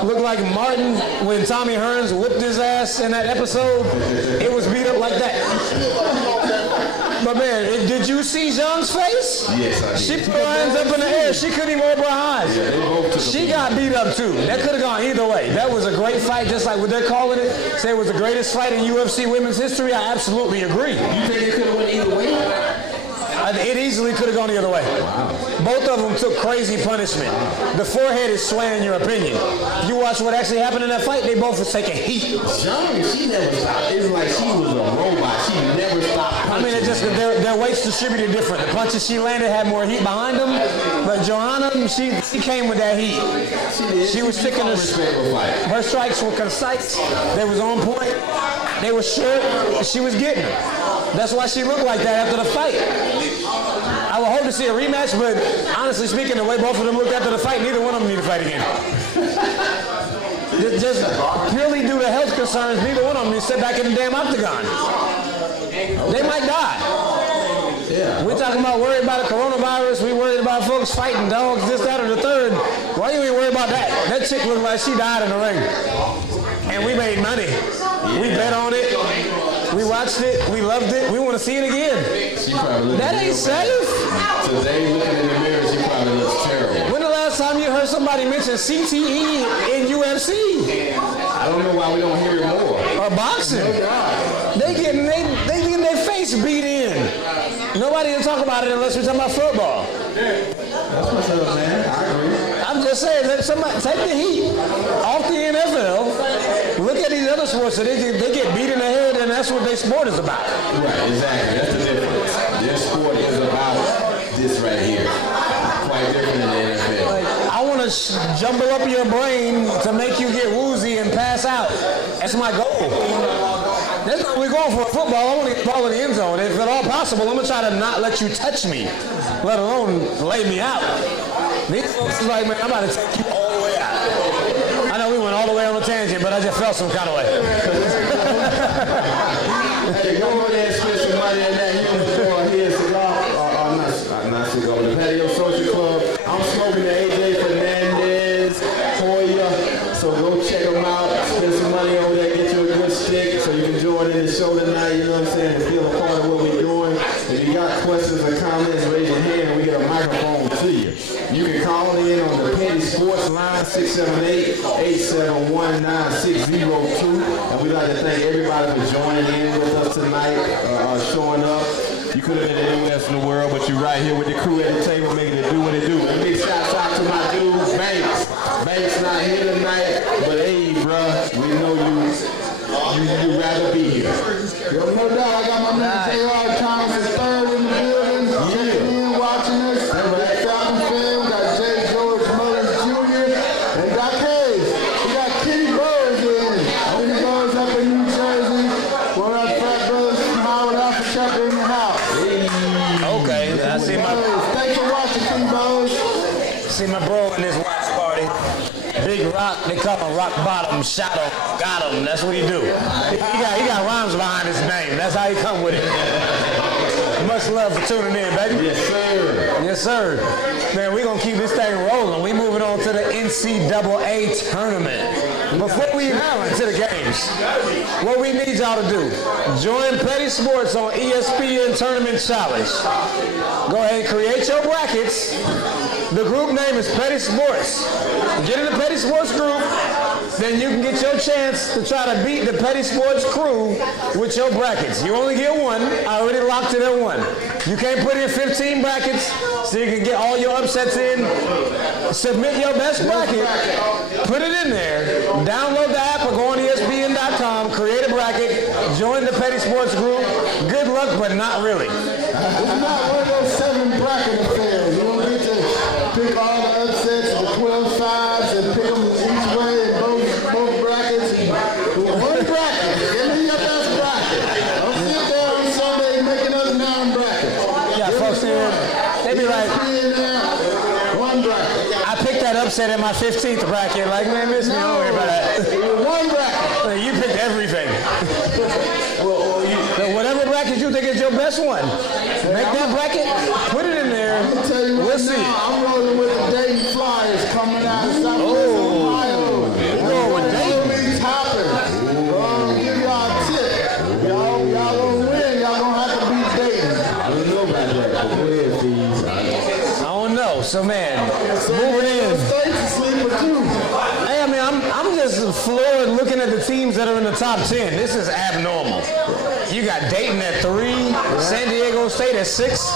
Looking like Martin when Tommy Hearns whipped his ass in that episode. It was beat up like that. But man, did you see John's face? Yes, I did. She couldn't even open her eyes. Yeah, they both took a She beat. got beat up too. That could have gone either way. That was a great fight, just like what they're calling it. Say it was the greatest fight in UFC women's history. I absolutely agree. You think it could have went either way? It easily could have gone the other way. Wow. Both of them took crazy punishment. Wow. The forehead is swaying your opinion. You watch what actually happened in that fight, they both were taking heat. Young, she never stopped. It was like she was a robot. She never stopped punching, man. Their weights distributed different. The punches she landed had more heat behind them. But Johanna, she came with that heat. She did. She fought a respectable fight. Her strikes were concise. They was on point. They were sure she was getting. That's why she looked like that after the fight. I would hope to see a rematch, but honestly speaking, the way both of them looked after the fight, neither one of them need to fight again. Just really due to health concerns, neither one of them need to sit back in the damn octagon. Okay. They might die. Yeah, We're okay. talking about worrying about coronavirus, we worried about folks fighting dogs, this, that, and the third. Why you ain't worried about that? That chick looked like she died in the ring. And we made money. Yeah. We watched it, we loved it, we want to see it again. She probably looking real bad. Today, looking in the mirror, she probably looks terrible. When the last time you heard somebody mention CTE in UFC? I don't know why we don't hear it more. Or boxing? No doubt. They getting their face beat in. Nobody can talk about it unless we talk about football. That's what's up, man. I agree. I'm just saying, if somebody take the heat off the NFL, look at these other sports, they get beat in the head, and that's what their sport is about. Right, exactly. That's the difference. Their sport is about this right here. Quite different in the NFL. I want to jumble up your brain to make you get woozy and pass out. That's my goal. That's not what we're going for football. I want to get the ball in the end zone. If at all possible, I'm going to try to not let you touch me, let alone lay me out. These folks are like, man, I'm going to take you all the way out. I know we went all the way on the tangent, but I just felt some kind of way. There you go. Hey, Hey, go over there and spend some money in that humidor here at Cigar, not Cigar, but the Patio Social Club. I'm smoking the AJ Fernandez Hoya. So go check them out, spend some money over there, get you a good stick so you can join in the show tonight, you know what I'm saying, and feel a part of what we're doing. If you got questions or comments, raise your hand and we get a microphone to you. You can call in on the Petty Sports line, 678-871-9602. And we'd like to thank everybody for joining in with us tonight, showing up. You could have been anywhere else in the world, but you're right here with the crew at the table making it do what it do. And big shouts out to my dude, Banks. Banks not here tonight, but hey, bruh, we know you rather be here. Yeah, no doubt. I got my man J.R. Thomas III in the building, checking in, watching us. That's right. Falcon fan. We got J. George Mullins Jr. and Doc Hayes. We got Kenny Bowes in. Okay. Kenny Bowes up in New Jersey. One of our frat brothers from Howard Alpha chapter in the house. Hey, that's what Kenny it is. Bowes. Thanks for watching, Kenny Bowes. Big rock, they call him rock bottom, shot him, got him, that's what he do. He got rhymes behind his name, that's how he come with it. Much love for tuning in, baby. Yes, sir. Yes, sir. Man, we gonna keep this thing rolling. We moving on to the NCAA tournament. We got the challenge. To the games. What we need y'all to do, join Petty Sports on ESPN Tournament Shoppers. Go ahead and create your brackets. The group name is Petty Sports. Get in the Petty Sports group, then you can get your chance to try to beat the Petty Sports crew with your brackets. You only get one. I already locked it at one. You can't put in 15 brackets, so you can get all your upsets in. Submit your best bracket. Put it in there. Download the app or go on ESPN.com, create a bracket, join the Petty Sports group. Good luck, but not really. It's not one of those 7 bracket affairs. You don't get to pick all the upsets of the 12 sides and pick them each way in both brackets. And one bracket. Give me your best bracket. Don't sit there on Sunday making us 9 brackets. Give us one. ESPN app, one bracket. I picked that upset in my 15th bracket, right? No, one bracket. You pick everything. Well, you. Whatever bracket you think is your best one. Hey, I'm gonna tell you right now, I'm rolling with the Dayton Flyers coming out of Southwest Ohio. That boy Obi Toppin. Gonna give y'all a tip. Y'all gonna win. Y'all gonna have to beat Dayton. I don't know about that, but go ahead, Fees. I don't know. So, man. San Diego State's a sleeper too. Hey, I mean, I'm just floored looking at the teams that are in the top 10. This is abnormal. You got Dayton at 3, San Diego State at 6,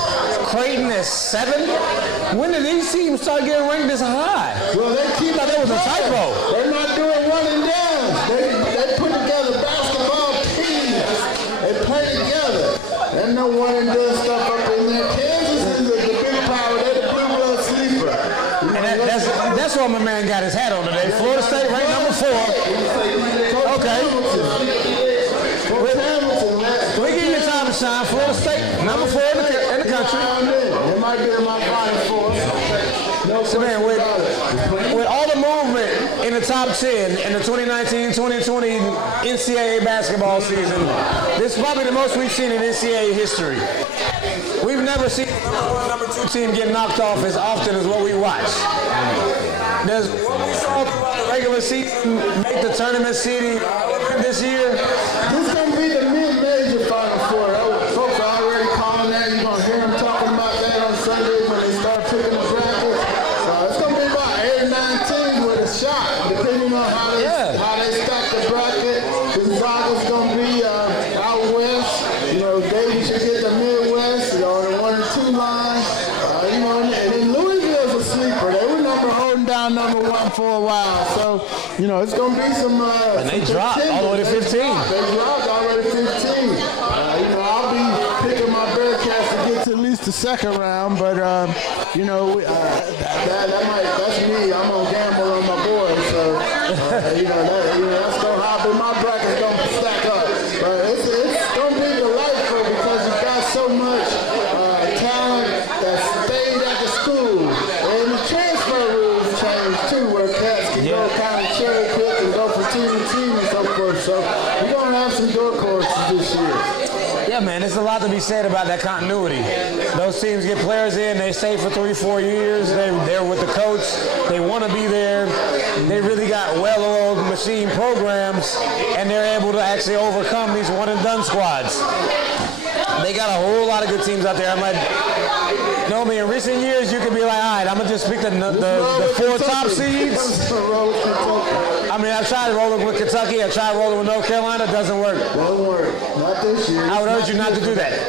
Creighton at 7. When did these teams start getting ranked this high? Well, they keep their players. They're not doing one and dones. They put together basketball teams. They play together. There's no one and done stuff up in there. Kansas is the big power. They're the blue blood sleeper. You know, That's what my man got his head over there. yeah, got Florida State. Coach Hamilton. Florida State. He's an eye on them. They might be in my Final Four. No question about it. He's playing? With all the movement in the top 10 in the 2019-2020 NCAA basketball season. No. This is probably the most we've seen in NCAA history. We've never seen the number 1, number 2 team get knocked off as often as what we watch. Does what we saw throughout the regular season make the tournament series relevant this year? This is going to be the mid-major Final Four. Folks are already calling that. You're going to hear them talking about that on Sunday when they start picking the brackets. It's going to be about 8 or 9 teams with a shot, depending on how they stack the bracket. Gonzaga's going to be out west. You know, Dayton should get the Midwest on the 1 and 2 line. You know, and then Louisville's a sleeper. They were holding down number 1 for a while. So, you know, it's going to be some contenders. They dropped already 15. You know, I'll be picking my Bearcats to get to at least the second round, but you know, that's me. I'm gonna gamble on my boys, so that's how my bracket's gonna stack up. But it's gonna be delightful because you got so much talent that stayed at the school, and the transfer rules changed too, where cats can go kind of cherry pick and go from team to team and so forth. So you're gonna have some dark horses this year. Yeah. They're with the coach. They want to be there. They really got well-oiled machine programs, and they're able to actually overcome these one-and-done squads. They got a whole lot of good teams out there. I'm like, you know, in recent years, you can be like, all right, I'm going to just speak the Just roll with Kentucky. I'm just going to roll with Kentucky. I mean, I tried rolling with Kentucky. I tried rolling with North Carolina. It doesn't work. Doesn't work. Not this year. This is not the year for that.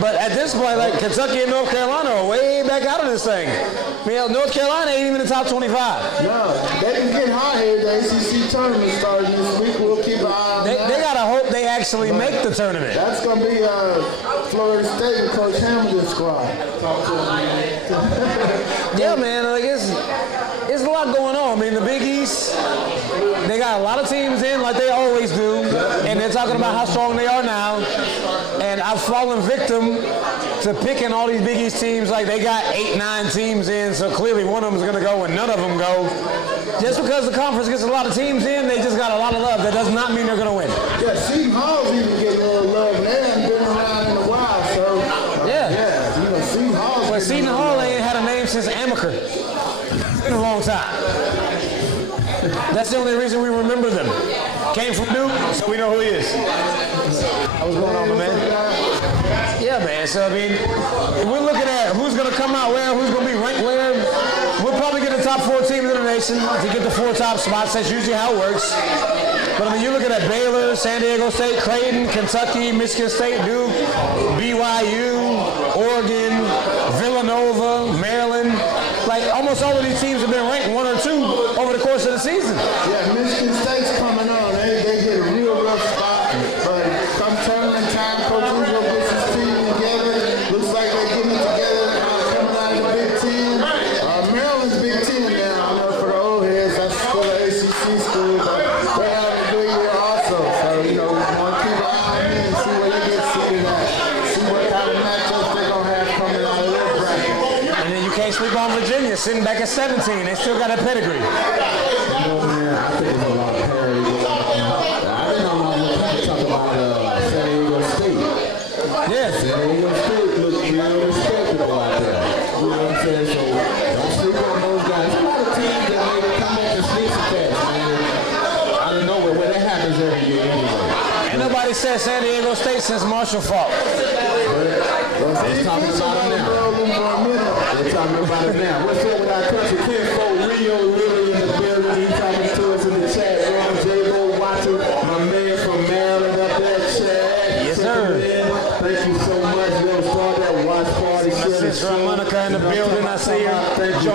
But at this point, Kentucky and North Carolina are way back out of this thing. North Carolina ain't even in the top 25. No, they can get hot here. The ACC tournament starting this week. We'll keep an eye on They that. gotta hope they actually But make the tournament. that's going to be Florida State and Coach Hamilton's squad. Yeah, man, like it's a lot going on. I mean, the Big East, they got a lot of teams in like they always do. Yep, And they're talking about how strong they are now. And I've fallen victim to picking all these Big East teams like they got 8, 9 teams in, so clearly one of them's going to go and none of them go. Just because the conference gets a lot of teams in, they just got a lot of love. That does not mean they're going to win. Yeah, Seton Hall's even getting a little love, and they haven't been around in a while. So, Seton Hall's getting a little love. Ain't had a name since Amaker. It's been a long time. That's the only reason we remember them. Came from Newton, so we know who he is. Hey, what's up, guy? Yeah, man. So, I mean, if we're looking at who's going to come out where, who's going to be ranked where, we'll probably get the top 4 teams in the nation to get the 4 top spots. That's usually how it works. When you're looking at Baylor, San Diego State, Creighton, Kentucky, Michigan State, Duke, BYU, Oregon, Villanova, Maryland, like almost all of these teams have been ranked 1 or 2 over the course of the season. Yeah, Michigan State's coming on. They hit a real rough spot, but come tournament time, Coach Izzo gets his team together. Looks like they're getting it together coming out of the Big Ten. Maryland's Big Ten now. I know for the old heads, that's still an ACC school, but they're having a good year also. So, we want to keep an eye on them and see where they get seeded at. See what kind of matchups they're going to have coming out of their bracket. You can't speak on Virginia sitting back at 17. They still got a pedigree. Man, I think it's a lot of parity going on. I didn't know a lot of people talk about San Diego State. San Diego State look real respectable out there. You know what I'm saying? So don't sleep on those guys. There's a lot of teams that may come up and sneak some cats, man. And I don't know where that happens every year anyway. But Nobody said San Diego State since Marshall Faulk. they're talking about it now. Rolling for a minute. They're talking about it now. What's up with our country kinfolk? Rio Lilly in the building. He's talking to us in the chat room. J-Bo watching, my man from Maryland up there, Chad, checking in. Thank you so much. Yo, start that watch party, share the show. You know what I'm talking about? Thank you.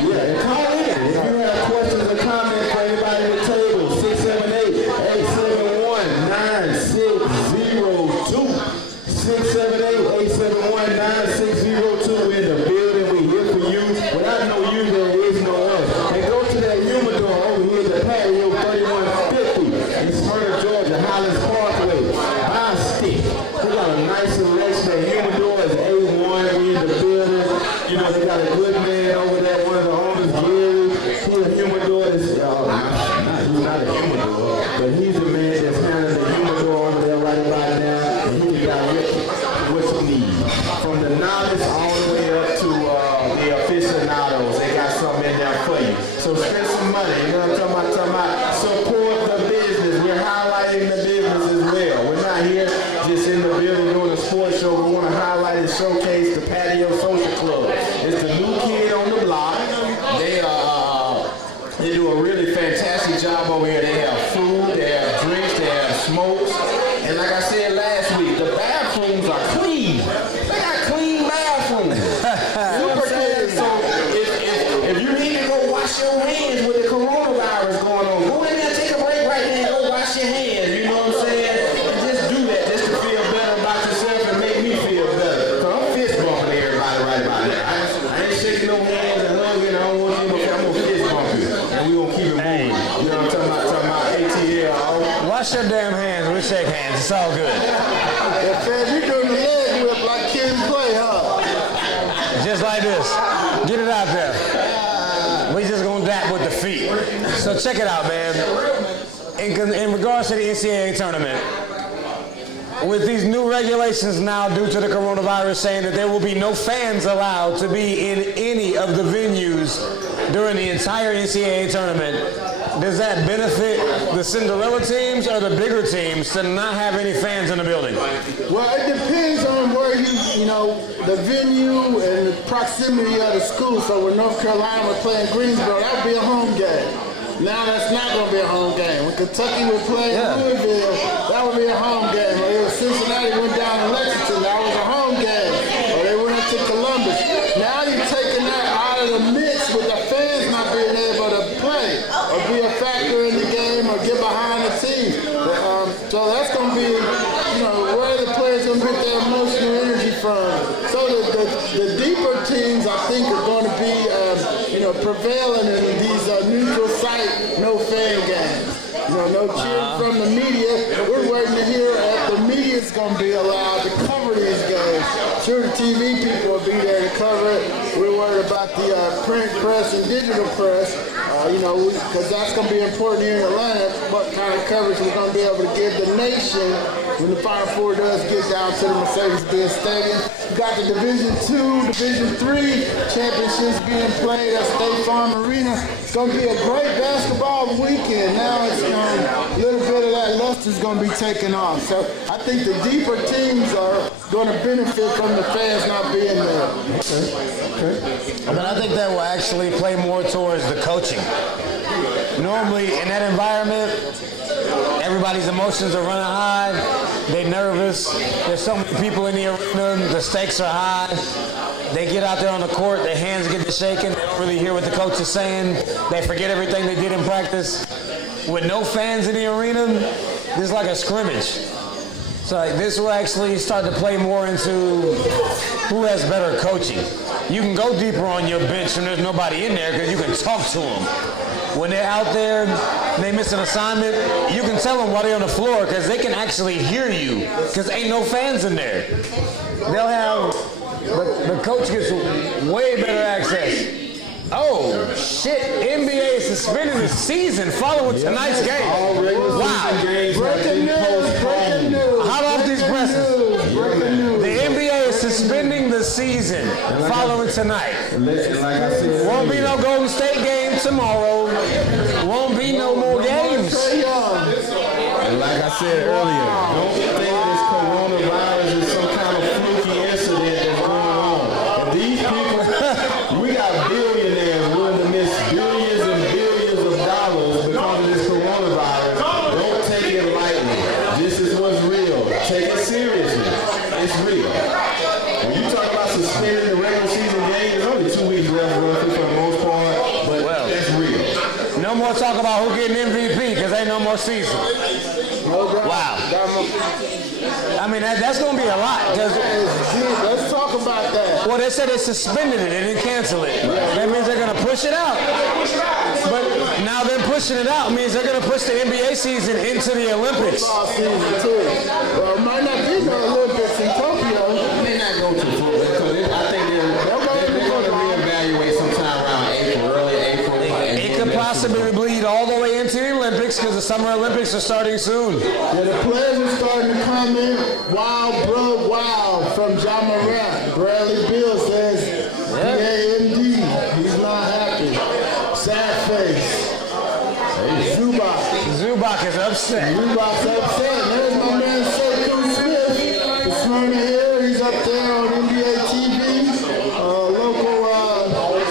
Yeah, and call in if you have questions or comments for anybody at the table. 678-871-9602. 678-871-9602. We're in the building. We're here for you. Without no you, there is no us. And go to that humidor over here at the PATIO 3150 in Smyrna, Georgia, Highlands Parkway. Buy a stick. They got a nice selection. That humidor is A1. We in the building. They got a good man over there, one of the owners, Gary. He's a humidor that's, he's not a humidor, but he's the man that's handling the humidor over there right about now, and he can direct what you need. From the novice all the way up to the aficionados, they got something in there for you. So spend some money, you know what I'm talking about? Support the business. We're highlighting the business as well. We're not here just in the building doing a sports show. We want to highlight and showcase the PATIO Social Club. It's the new kid on the block. They do a really fantastic job over here. They have food, they have drinks, they have smokes. And like I said last week, the bathrooms are clean. They got clean bathrooms. You know what I'm saying? So if you need to go wash your hands with the coronavirus going on, go in there, take a break right there and go wash your hands. You know what I'm saying? And just do that just to feel better about yourself and make me feel better. Because I'm fist bumping everybody right about now. I ain't shaking no hands and hugging. I don't want you in my face. I'm going to fist bump you. And we're going to keep it moving. You know what I'm talking about ATL. Wash your damn hands. We shake hands. It's all good. Yeah, Fed, you're doing the leg whip like Ken Clay, huh? Just like this. Get it out there. We just going down with the feet. So check it out, man. In regards to the NCAA tournament, with these new regulations now due to the coronavirus saying that there will be no fans allowed during the entire NCAA tournament, does that benefit the Cinderella teams or the bigger teams to not have any fans in the building? Well, it depends on where you know, the venue and the proximity of the school. So when North Carolina would play in Greensboro, that would be a home game. Now that's not going to be a home game. When Kentucky would play in Louisville, that would be a home game. Or if Cincinnati went down in Lexington, that was a home game. Or they went up to Columbus. Now you're taking that out of the mix with the fans not being able to play or be a factor in the game or get behind the team. So that's going to be, you know, where the players going to get their emotional energy from. So the deeper teams, I think, are going to be, you know, prevailing in these neutral site, no fan games. You know, no cheering from the media. We're waiting to hear if the media is going to be allowed to cover these games. Sure, the TV people will be there to cover it. We're worried about the print press and digital press, you know, because that's going to be important here in Atlanta, what kind of coverage we're going to be able to give the nation when the Final Four does get down to the Mercedes-Benz Stadium. You got the Division II, Division III championships being played at State Farm Arena. It's going to be a great basketball weekend. Now it's a little bit of that luster is going to be taken off. So I think the deeper teams are going to benefit from the fans not being there. Okay. I think that will actually play more towards the coaching. Normally in that environment, everybody's emotions are running high. They're nervous. There's so many people in the arena. The stakes are high. They get out there on the court. Their hands get to shaking. They don't really hear what the coach is saying. They forget everything they did in practice. With no fans in the arena, it's like a scrimmage. So this will actually start to play more into who has better coaching. You can go deeper on your bench when there's nobody in there because you can talk to them. When they're out there, they miss an assignment, you can tell them while they're on the floor because they can actually hear you because ain't no fans in there. They'll have the coaches way better access. Oh, shit, NBA suspended the season following tonight's game. All regular season games have been postponed. Breaking news. Breaking news. The season. And like I said earlier, No more Trae Young. and like I said earlier, don't think this coronavirus is some kind of fluky incident that's going on. If these people, we got billionaires willing to miss billions and billions of dollars because of this coronavirus, don't take it lightly. This is what's real. Take it seriously. It's real. When you talk about suspending the regular season game, there's only 2 weeks left roughly for the most part, but that's real. No more talk about who getting MVP because ain't no more season. No doubt. I mean, that's going to be a Wow, that is deep. Let's talk about that. Well, they said they suspended it and they canceled it. Right. They're going to push it out. Now they're pushing it out. Means they're going to push the NBA season into the Olympics. Football season, too. Well, it might not be no Olympics in Tokyo. May not go to football because I think they're going to reevaluate sometime around April, early April, and then they'll see what's going on. Bleed all the way into the Olympics because the Summer Olympics are starting soon. Yeah, the players are starting to comment. Wow, bro, wow, from John Morant. Bradley Beal says, DAMD, he's not happy. Sad face. Hey, Zubac's upset. And there's my man Sekou Smith, the Smyrna here. He's up there on NBA TV.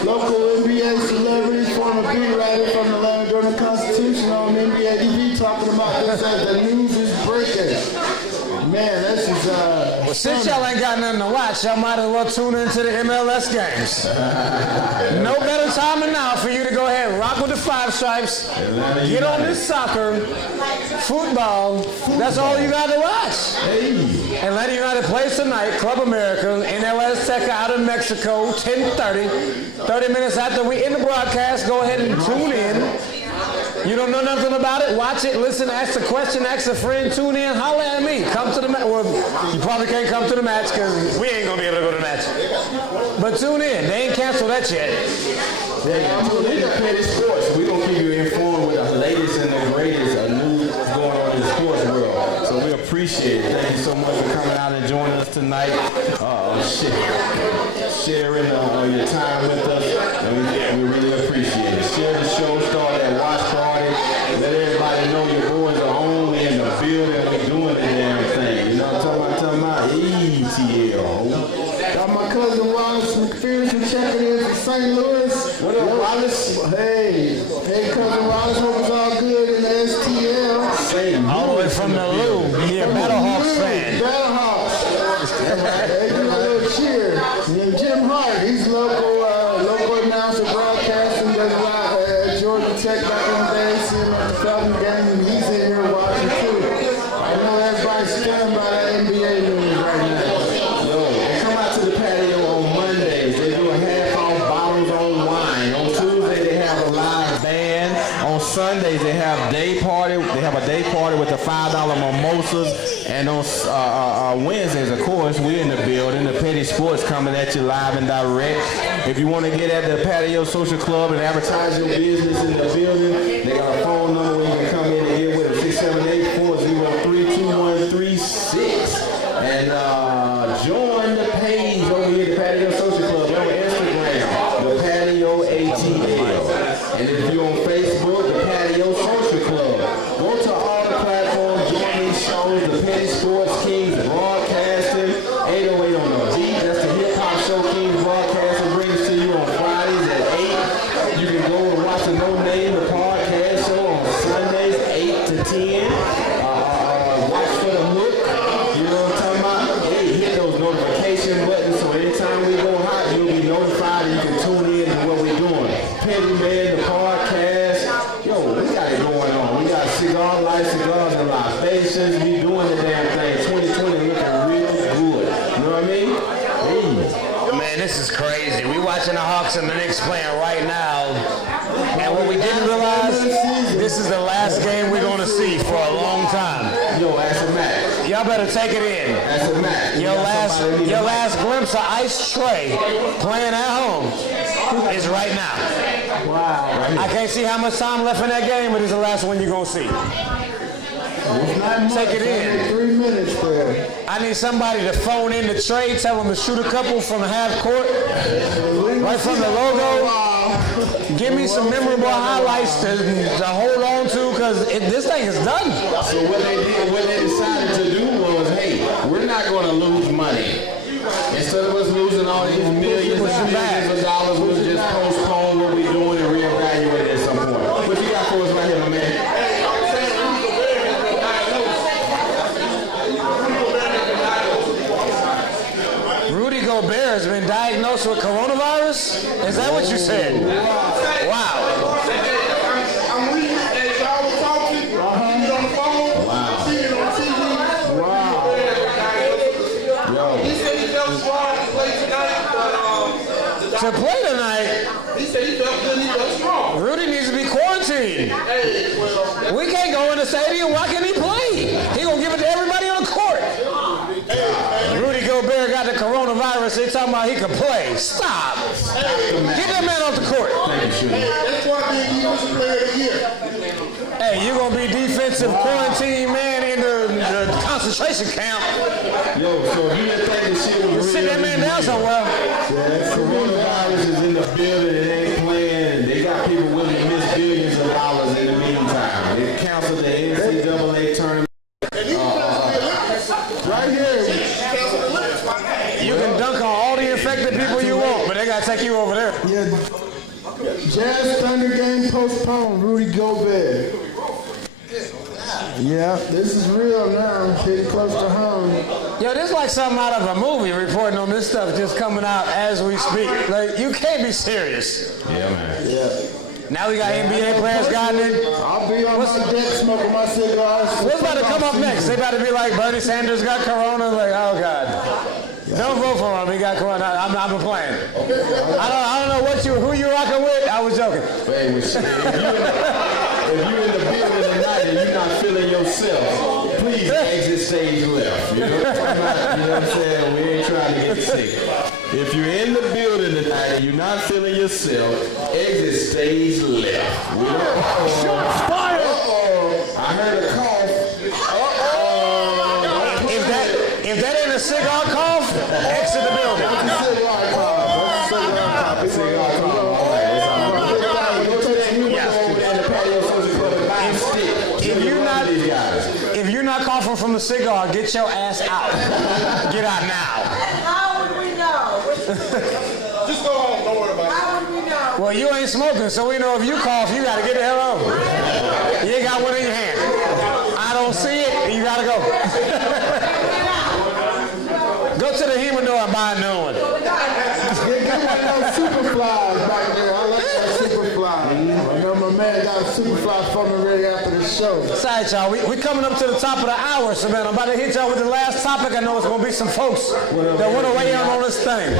Local NBA celebrity, former beat writer from the Atlanta Journal-Constitution on NBA TV, talking about this as the news is breaking. Man, this is stunning. Y'all ain't got nothing to watch. Y'all might as well tune into the MLS games. No better time than now for you to go ahead and rock with the Five Stripes. Atlanta United. Soccer, football. That's all you got to watch. Hey. Atlanta United plays tonight, Club America, in La Azteca out of Mexico, 10:30. 30 minutes after we end the broadcast, go ahead and Watch tune that. in. You don't know nothing about it? Watch it, listen, ask a question, ask a friend, tune in, holler at me. Come to the match. Well, you probably can't come to the match because we ain't going to be able to go to the match. But tune in. They ain't canceled that yet. Yeah, and tune in to Petty Sports. We're going to keep you informed with the latest and the greatest news going on in the sports world. So we appreciate it. Thank you so much for coming out and joining us tonight. sharing your time with us. I mean, we really appreciate it. Share the show, start that watch party. Let everybody know your boys are on. We in the building. We doing the damn thing. You know what I'm talking about? ATL, ho. Got my cousin Wallace McPherson checking in from St. Louis. What up, Wallace? Hey, cousin Wallace. Hope it's all good in the STL. St. Louis in the building. From the Battlehawks. That right? They do that little cheer. And then Jim Hart, he's local announcer, broadcasting, does a lot at Georgia Tech back in the day. See him at the Falcons game. He's in here watching too. I know everybody's stunned by that NBA news right now. Yo, and come out to the patio on Mondays. They do a half off bottles on wine. On Tuesday, they have a live band. On Sundays, they have day party. They have a day party with the $5 mimosas. And on Wednesdays, of course, we're in the building. The Petty Sports coming at you live and direct. If you want to get at the Patio Social Club and advertise your business in the building, they got a phone number where you can come in and get with them, 678-403-2136. And join the page over here, the Patio Social Club. They're on Instagram, the Patio ATL. And if you're on Facebook, the Patio Social Club. Go to all the platforms, join these shows, the Petty Sports, Kings Broadcasting, 808 on the Beat. That's the hip-hop show Kings Broadcasting brings to you on Fridays at 8. You can go and watch the No Name, the podcast show on Sundays, 8 to 10. Watch for the hook. You know what I'm talking about? Yeah, hit those notification buttons so anytime we go hot, you'll be notified and you can tune in to what we're doing. Petty Man, the podcast. Yo, we got it going on. We got Cigar Life, Cigars and Libations. We doing the damn thing. 2020 looking real good. You know what I mean? Hey. Probably the last game of the season. Last game of the season for a while. Yo, Acid Mac. Acid Mac. We got somebody who need a mic. Who got the mic? Wow. Right here. It's not much. Only 3 minutes there. I need somebody to phone in the trade, tell them to shoot a couple from half court. We ain't gonna see that for a while. We won't see that in a while. This thing is done. So what they decided to do was, hey, we're not going to lose money. Instead of us losing all these millions and billions of dollars, we'll just postpone what we're doing and reevaluate it at some point. What you got for us right here, my man? Wow. Wow. Yo. He said he felt good, he felt strong. Rudy needs to be quarantined. Hey, well, We can't go in the stadium. Why can he play? He'll give everybody on the court. God. Rudy Gobert got the coronavirus. They're talking about he can play. Stop. Stop the madness. Thank you, Sugar. that's why they use the player of the year. Wow. Yo, so if you didn't think this shit was real, it's real. Yes. Coronavirus is in the building. It ain't playing. And they got people willing to miss billions of dollars in the meantime. They canceled the NCAA tournament. Right here. Well, not too late. Yeah. Jazz Thunder game postponed. Rudy Gobert. Yeah, this is real now. It's hitting close to home. Yeah, this is like something out of a movie reporting on this stuff that's coming out as we speak. Like, you can't be serious. Yeah, man. Yeah, I know personally, I'll be on my deck smoking my cigars for football season. They gotta be like Bernie Sanders got corona. Like, oh God. Yeah. Don't vote for him. He got corona. I'm a player. I don't know who you rocking with. I was joking. Hey, well, if you in the building tonight and you're not feeling yourself, please exit stage left. You know what I'm talking about? You know what I'm saying? We ain't trying to get sick. If you're in the building tonight and you're not feeling yourself, exit stage left. We don't. I heard a cough. Don't play with it. That's a cigar cob. That's a cigar cob. Cigar call. All right, that's all good. Hey, go to that humidor over there in the Patio Social Club and buy a stick. Show your love to these guys. If you're not coughing from the cigar, get your ass out. How would we know? Just go home, don't worry about it. How would we know? Well, you ain't smoking, so we know if you cough, you gotta get the hell out. You ain't got one in your hand. I don't see it, you gotta go. Go to the humidor and buy a new one. Get one of those super flies back there. I like that super fly. I know my man got a super fly for me ready after the show. Besides, y'all, we coming up to the top of the hour, so man, about to hit y'all with the last topic. I know it's gonna be some folks. What up, Eric Iniok?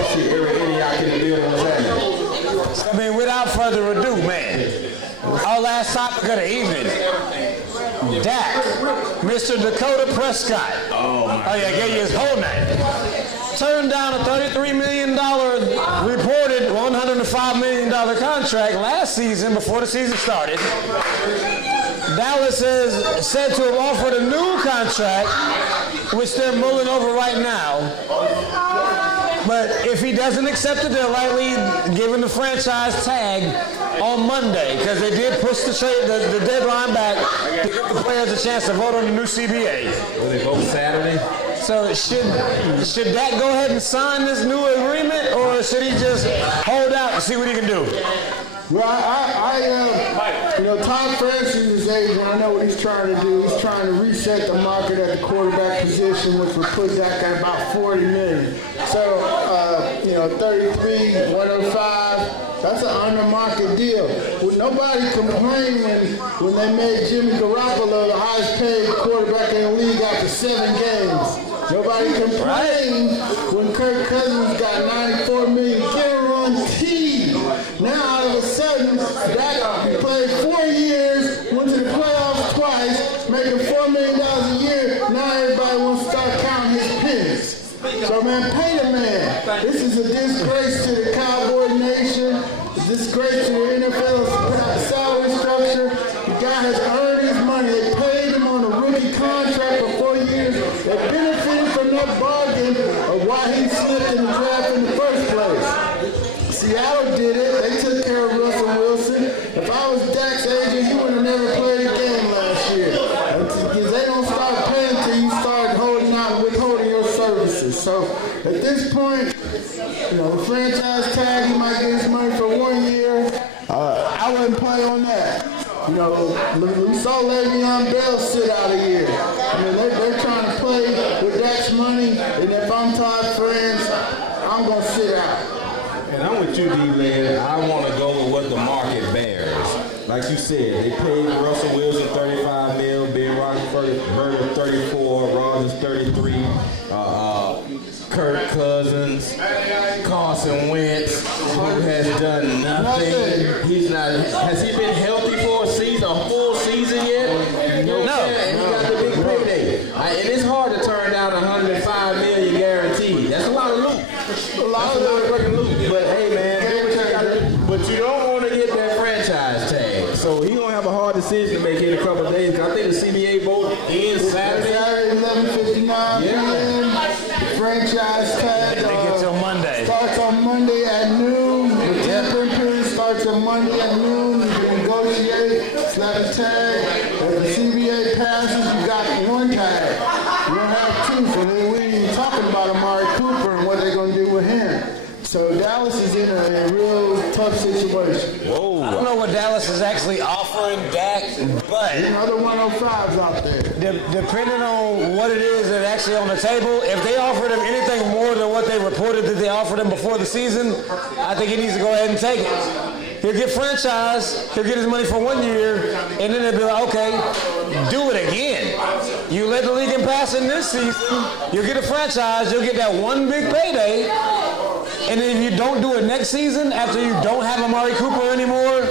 See Eric Iniok in the building. What's happening? So, I mean, without further ado, man, our last topic of the evening, Dak, Mr. Dakota Prescott. Oh my God. Turned down a $33 million reported $105 million contract last season before the season started. Dallas is said to have offered a new contract, which they're mulling over right now. But if he doesn't accept it, they'll likely give him the franchise tag on Monday, because they did push the deadline back to give the players a chance to vote on the new CBA. Will they vote Saturday? So should that go ahead and sign this new agreement, or should he just hold out and see what he can do? Well, Todd Francis is agent. I know what he's trying to do. He's trying to reset the market at the quarterback position, which would put Dak at about $40 million. So, 33, 105. That's an under-market deal. Well, nobody complained when they made Jimmy Garoppolo the highest-paid quarterback in the league after 7 games. Nobody complained when Kirk Cousins got $94 million guaranteed. Now, all of a sudden, Dak played 4 years, went to the playoffs twice, making $4 million a year. Now everybody wants to start counting his pennies. So, man, pay the man. This is a disgrace to the Cowboy Nation, a disgrace to the NFL salary structure. The guy has earned his money. They paid him on a rookie contract for 4 years. They benefited from that bargain of why he slipped in the draft in the first place. Seattle did it. They took care of Russell Wilson. If I was Dak's agent, he would have never played a game last year. Because they don't start paying until you start holding out and withholding your services. So at this point, the franchise tag, he might get his money for 1 year. I wouldn't play on that. We saw Le'Veon Bell sit out a year. I mean, they're trying to play with Dak's money, and if I'm Todd France, I'm going to sit out. And I'm with you, D-Led. I want to go with what the market bears. Like you said, they paid Russell Wilson $35 million, Ben Roethlisberger $34, Rodgers $33, Kirk Cousins, Carson Wentz, who has done nothing. He's not. Has he been healthy for a full season yet? You know what I'm saying? And he got the big payday. And it's hard to turn down $105 million guaranteed. That's a lot of loot. A lot of fucking loot. But hey, man, do what you gotta do. But you don't want to get that franchise tag. So he's gonna have a hard decision to make here in a couple of days. Cause I think the CBA vote ends Saturday. Saturday, 11:59 p.m. The franchise tag starts on Monday at noon. The tampering period starts on Monday at noon. You can negotiate, slap a tag. If the CBA passes, you got 1 tag. You don't have 2, so then we ain't even talking about Amari Cooper and what they're going to do with him. So Dallas is in a real tough situation. I Whoa. don't know what Dallas is actually offering Dak, but There's other 105s out there. depending on what it is that's actually on the table, if they offered him anything more than what they reported that they offered him before the season, I think he needs to go ahead and take it. He'll get franchise, he'll get his money for 1 year, and then they'll be like, okay, do it again. You let the league pass in this season, you get a franchise, you'll get that one big payday, and then if you don't do it next season, after you don't have Amari Cooper anymore,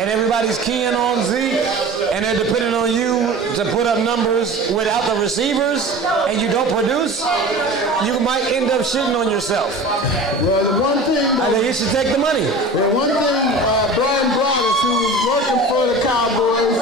and everybody's keying on Zeke, and they're depending on you to put up numbers without the receivers, and you don't produce, you might end up shooting on yourself. Well, the one thing, though, You should take the money. one thing, Brian Broaddus, who was working for the Cowboys,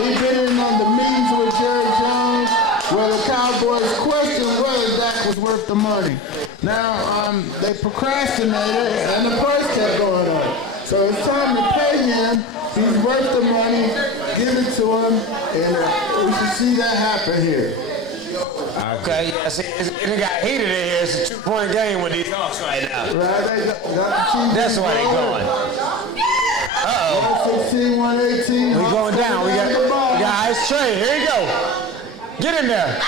he been in on the meetings with Jerry Jones, where the Cowboys questioned whether Dak was worth the money. Now, they procrastinated and the price kept going up. So it's time to pay him. He's worth the money. Give it to him. And we should see that happen here. Okay, yeah, see, if we got heated in here, it's a 2-point game with these Hawks right now. Right, they got the TVs rolling. 116, 118, Hawks coming down with the ball. Nice trade, here you go. Get in there.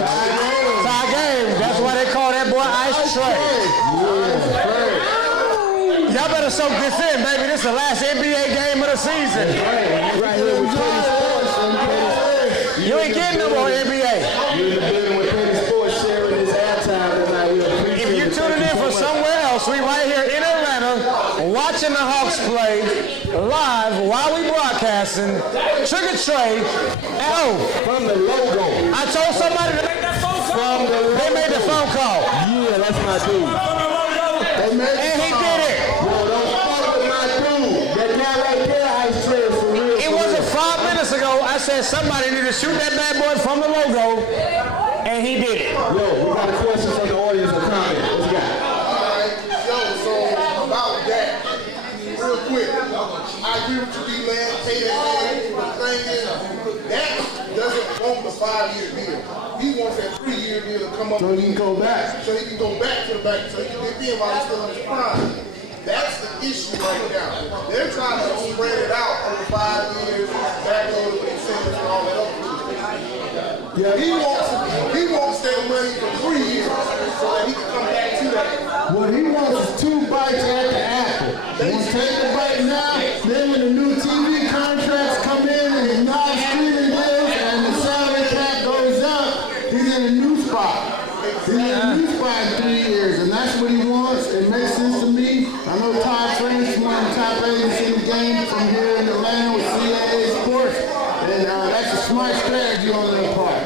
Tied in. Ice tray. Yeah. Ice tray. Y'all better so get in, baby. This is the last NBA game of the season. That's right. And you right here with You in the building. You in the building with Petty Sports sharing this airtime tonight. We appreciate it. Thank you so much. Somewhere else, we right here in Atlanta, watching the Hawks play live while we broadcasting. Trick and trade. From the logo. I told somebody to make that phone call. From the logo. Yeah, that's my dude. They made the call. Yo, don't fuck with my dude. That guy right there, Ice Tray, is for real, for real. 5 minutes ago, I said somebody need to shoot that bad boy from the logo, and he did it. Yo, we got a question from the audience, a comment. What you got? All right, yo, so about that, real quick, I agree with you, D-Man, pay that man, but the thing is, that doesn't want the 5-year deal. He wants that 3-year deal to come up. So he can go back. So he can go back to the bank, so he can get in while he's still in his prime. That's the issue right now. They're trying to spread it out over 5 years, backload with incentives and all that other. Yeah. He wants that money for 3 years so that he can come back to that. What he wants is 2 bites at the apple. He wants to take the bite now, then when the new TV contracts come in and the live streaming deals and the salary cap goes up, he's in a new spot. He's in a new spot in 3 years, and that's what he wants. It makes sense to me. I know Todd France, one of the top agents in the game from here in Atlanta with CAA Sports, and that's a smart strategy on their part.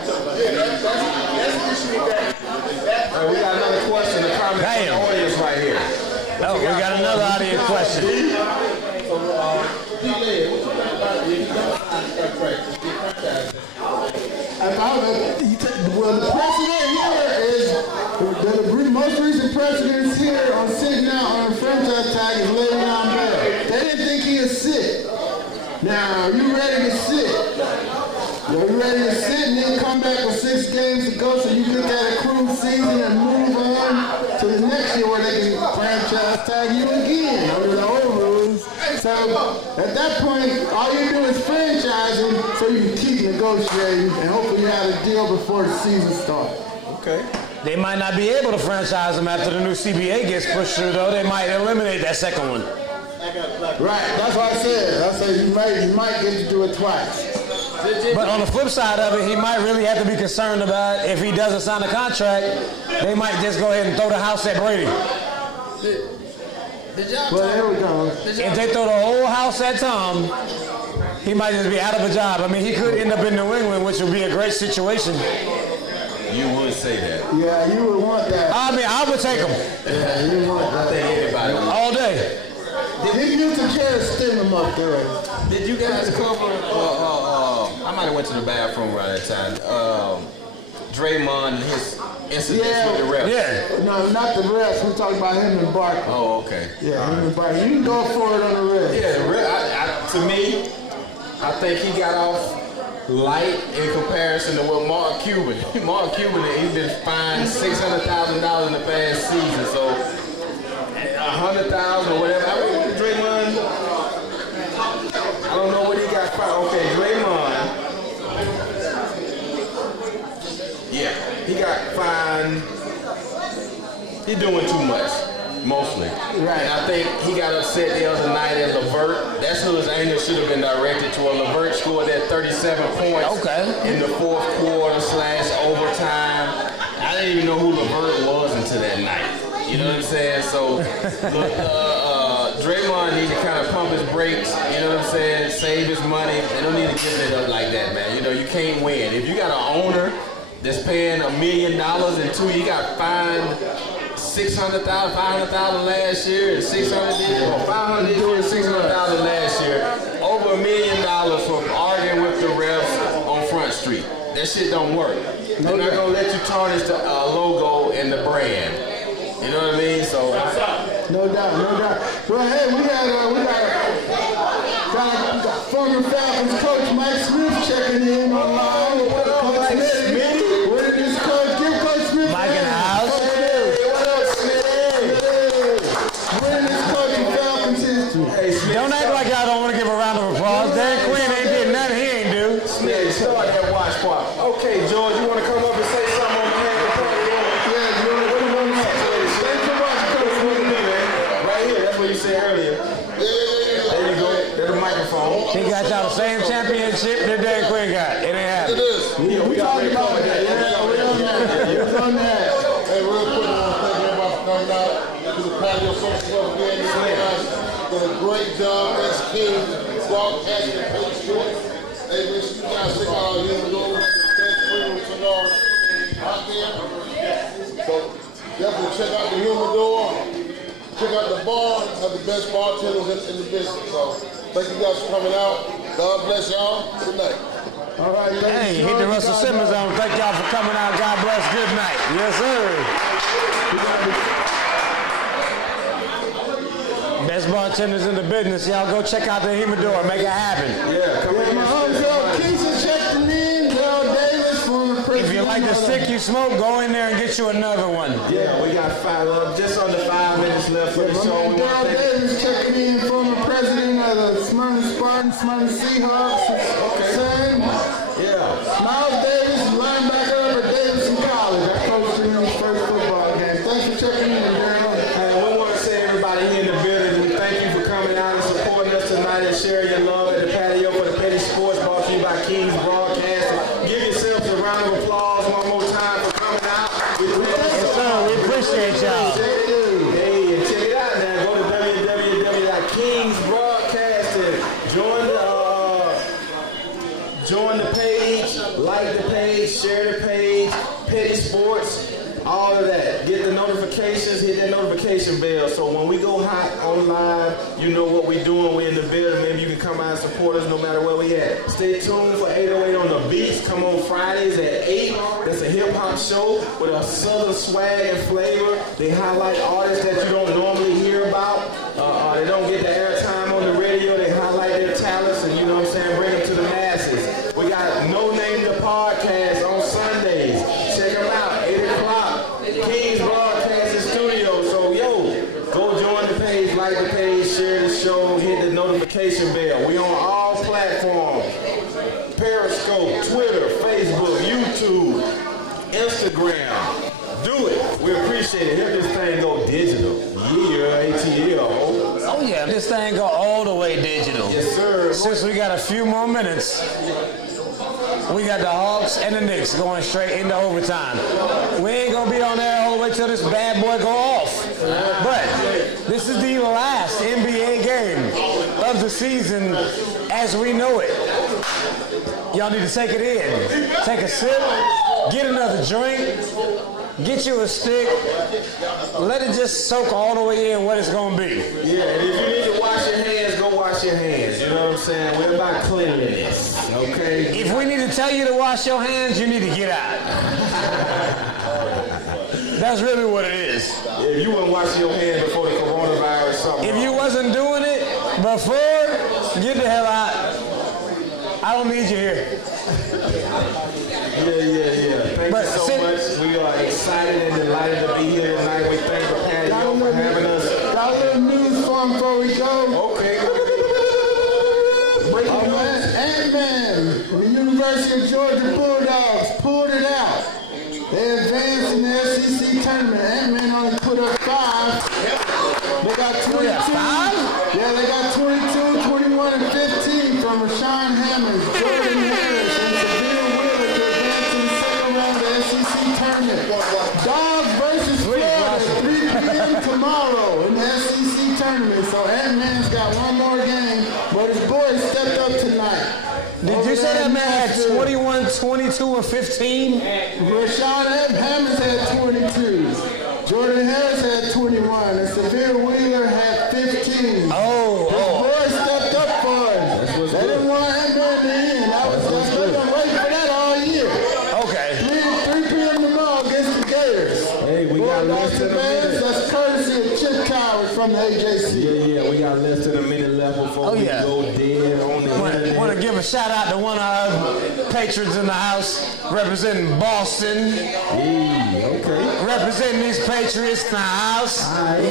We got another question, a comment from the audience right here. What you got for us? What you got? What's up, D? Well, the precedent here is the most recent precedents here on sitting out on the franchise tag is Le'Veon Bell. They didn't think he'd sit. Now, are you ready to sit? Are you ready to sit and then come back with 6 games to go so you get that accrued season and move on to the next year where they can franchise tag you again under the old rules? So at that point, all you do is franchise him so you can keep negotiating and hopefully you have a deal before the season starts. Okay. They might not be able to franchise him after the new CBA gets pushed through, though. They might eliminate that second one. Right, that's what I said. I said you might get to do it twice. But on the flip side of it, he might really have to be concerned about if he doesn't sign a contract, they might just go ahead and throw the house at Brady. Did y'all Well, there we go. If they throw the whole house at Tom, he might just be out of a job. I mean, he could end up in New England, which would be a great situation. You would say that. Yeah, you would want that. I mean, I would take him Yeah, you want I that. think anybody would. all day. He used to just sting him up there. Did you guys cover? I might have went to the bathroom around that time. Draymond and his incidents with the refs. No, not the refs. We're talking about him and Barkley. Oh, okay. Yeah, him and Barkley. You can go for it on the refs. Yeah, the ref. To me, I think he got off light in comparison to what Mark Cuban. Mark Cuban, he's been fined $600,000 in the past season. So 100,000 or whatever. What Draymond? I don't know what he got fined. Okay, Draymond. Yeah, he got fined. He's doing too much, mostly. Right. And I think he got upset the other night at LeVert. That's who his anger should have been directed toward. LeVert scored that 37 points in the fourth quarter / overtime. I didn't even know who LeVert was until that night. You know what I'm saying? So, Draymond need to kind of pump his brakes, you know what I'm saying, save his money. They don't need to give it up like that, man. You know, you can't win. If you got an owner that's paying $1 million and he got fined $600,000, $500,000 last year and $600 this year, or $500 this year, $600,000 last year, over $1 million for arguing with the refs on Front Street. That shit don't work. They're not gonna let you tarnish the logo and the brand. You know what I mean? So no doubt. Well, hey, we got former Falcons coach Mike Smith checking in online. What up, Coach Mike Smitty? Winning this coach. Give Coach Smith a hand. Coach hey, what up, Smitty? Winning this coach in Falcons history. Hey, Smitty, start. Smitty, start that watch part. Okay, George, you want to come up and say something on behalf of Patio? Yeah, George, come on up. Thanks for watching, Coach Smitty. Man. Right here, that's what you said earlier. There you go. There's the microphone. We talked about that. Yeah, we on that. Yeah. We was on that. Hey, real quick, I want to thank everybody for coming out. This is PATIO Social again. Slim. Did a great job executing, broadcasting, and playing sports. Hey, make sure you guys check out our YouTube. Thanks for tomorrow out there. So definitely check out the humidor. Check out the bar. Have the best bartenders in the business. So thank you guys for coming out. God bless y'all. Good night. All right, thank you, George. You guys have. We got to. Yeah, come in. My homegirl Keisha checked in. Daryl Davis, former president of the. Yeah, we got just under 5 minutes left for the show. My man Daryl Davis checking in, former president of the Smyrna Spartans, Smyrna Seahawks. His son. Yeah. Miles Davis, linebacker up at Davidson College. I coached him in his first football game. Thanks for checking in, Daryl. Hey, we want to say everybody here in the building, we thank you for coming out and supporting us tonight and sharing your love at the patio for the Petty Sports, brought to you by King's Broadcasting. Give yourselves a round of applause one more time for coming out. We thank you so much. We really appreciate it. Hey, and check it out now. Go to www.kingsbroadcasting. Join the page, like the page, share the page, Petty Sports, all of that. Get the notifications, hit that notification bell. So when we go hot on live, you know what we're doing. We're in the building. Maybe you can come out and support us no matter where we at. Stay tuned for 808 on the Beats. Come on Fridays at 8. That's a hip-hop show with a southern swag and flavor. They highlight artists that you don't normally hear about. They don't get the airtime on the radio. They highlight their talents and, you know what I'm saying, bring them to the masses. We got No Name the Podcast on Sundays. Check them out, 8 o'clock. King's Broadcasting Studio. So, go join the page, like the page, share the show, hit the notification bell. We on all platforms. Periscope, Twitter, Facebook, YouTube, Instagram. Do it. We appreciate it. Help this thing go digital. Yeah, ATL, ho. This thing go all the way digital. Yes, sir. Go ahead. We got a few more minutes. We got the Hawks and the Knicks going straight in overtime. We ain't gonna be on there all the way till this bad boy go off. This is the last NBA game of the season as we know it. Y'all need to take it in. Take a sip. Get another drink. Get you a stick. Let it just soak all the way in what it's gonna be. Yeah, and if you need to wash your hands, go wash your hands. You know what I'm saying? We're about cleanliness, okay? If we need to tell you to wash your hands, you need to get out. That's really what it is. If you wouldn't wash your hands before the coronavirus, something wrong. If you wasn't doing it before, get the hell out. I don't need you here. Yeah. Thank you so much. We are excited and delighted to be here tonight. We thank the patio for having us. Got a little news for him before we go. Okay. Breaking news. Ant-Man and the University of Georgia Bulldogs pulled it out. They advanced in the SEC tournament. Ant-Man only put up 5. They got 22. Yeah, they got 22, 21, and 15 from Rashawn Hammonds, Jordan Harris, and Severe Wheeler to advance to the second round of the SEC tournament. Dogs versus Florida at 3 p.m. tomorrow in the SEC tournament. So Ant-Man's got one more game, but his boys stepped up tonight over there in Nashville. 22 or 15? Rashawn Hammonds had 22. Jordan Harris had 21, and Severe Wheeler had 15. His boys stepped up for him. That's what's they good. Didn't want Ant-Man to end. They've been waiting for that all year. 3 p.m. tomorrow against the Gators. Hey, we got less than a minute. That's courtesy of Chip Towers from the AJC. Yeah, we got less than a minute left before we go dead on the internet. Give a shout out to one of the Patriots in the house, representing Boston. Yeah, okay. Representing these Patriots in the house. All right,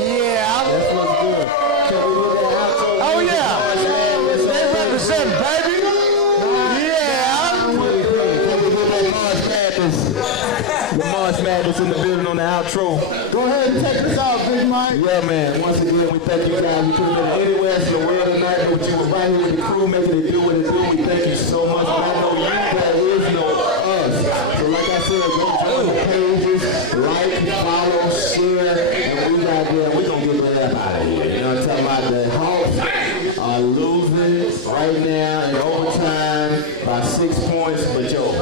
that's what's good. Can we get that outro music? March Madness on Big Bro. Can we get that March Madness? The March Madness in the building on the outro. Go ahead and take us out, Big Mike. Yeah, man. Once again, we thank you guys. You could have been anywhere else in the world tonight, but you were right here with the crew making it do what it do. We thank you so much. When I know you, there is no us. So like I said, go join the pages, like, follow, share, and we got there. We're going to get that up out of here. You know what I'm talking about? The Hawks are losing right now in overtime by 6 points, but yo,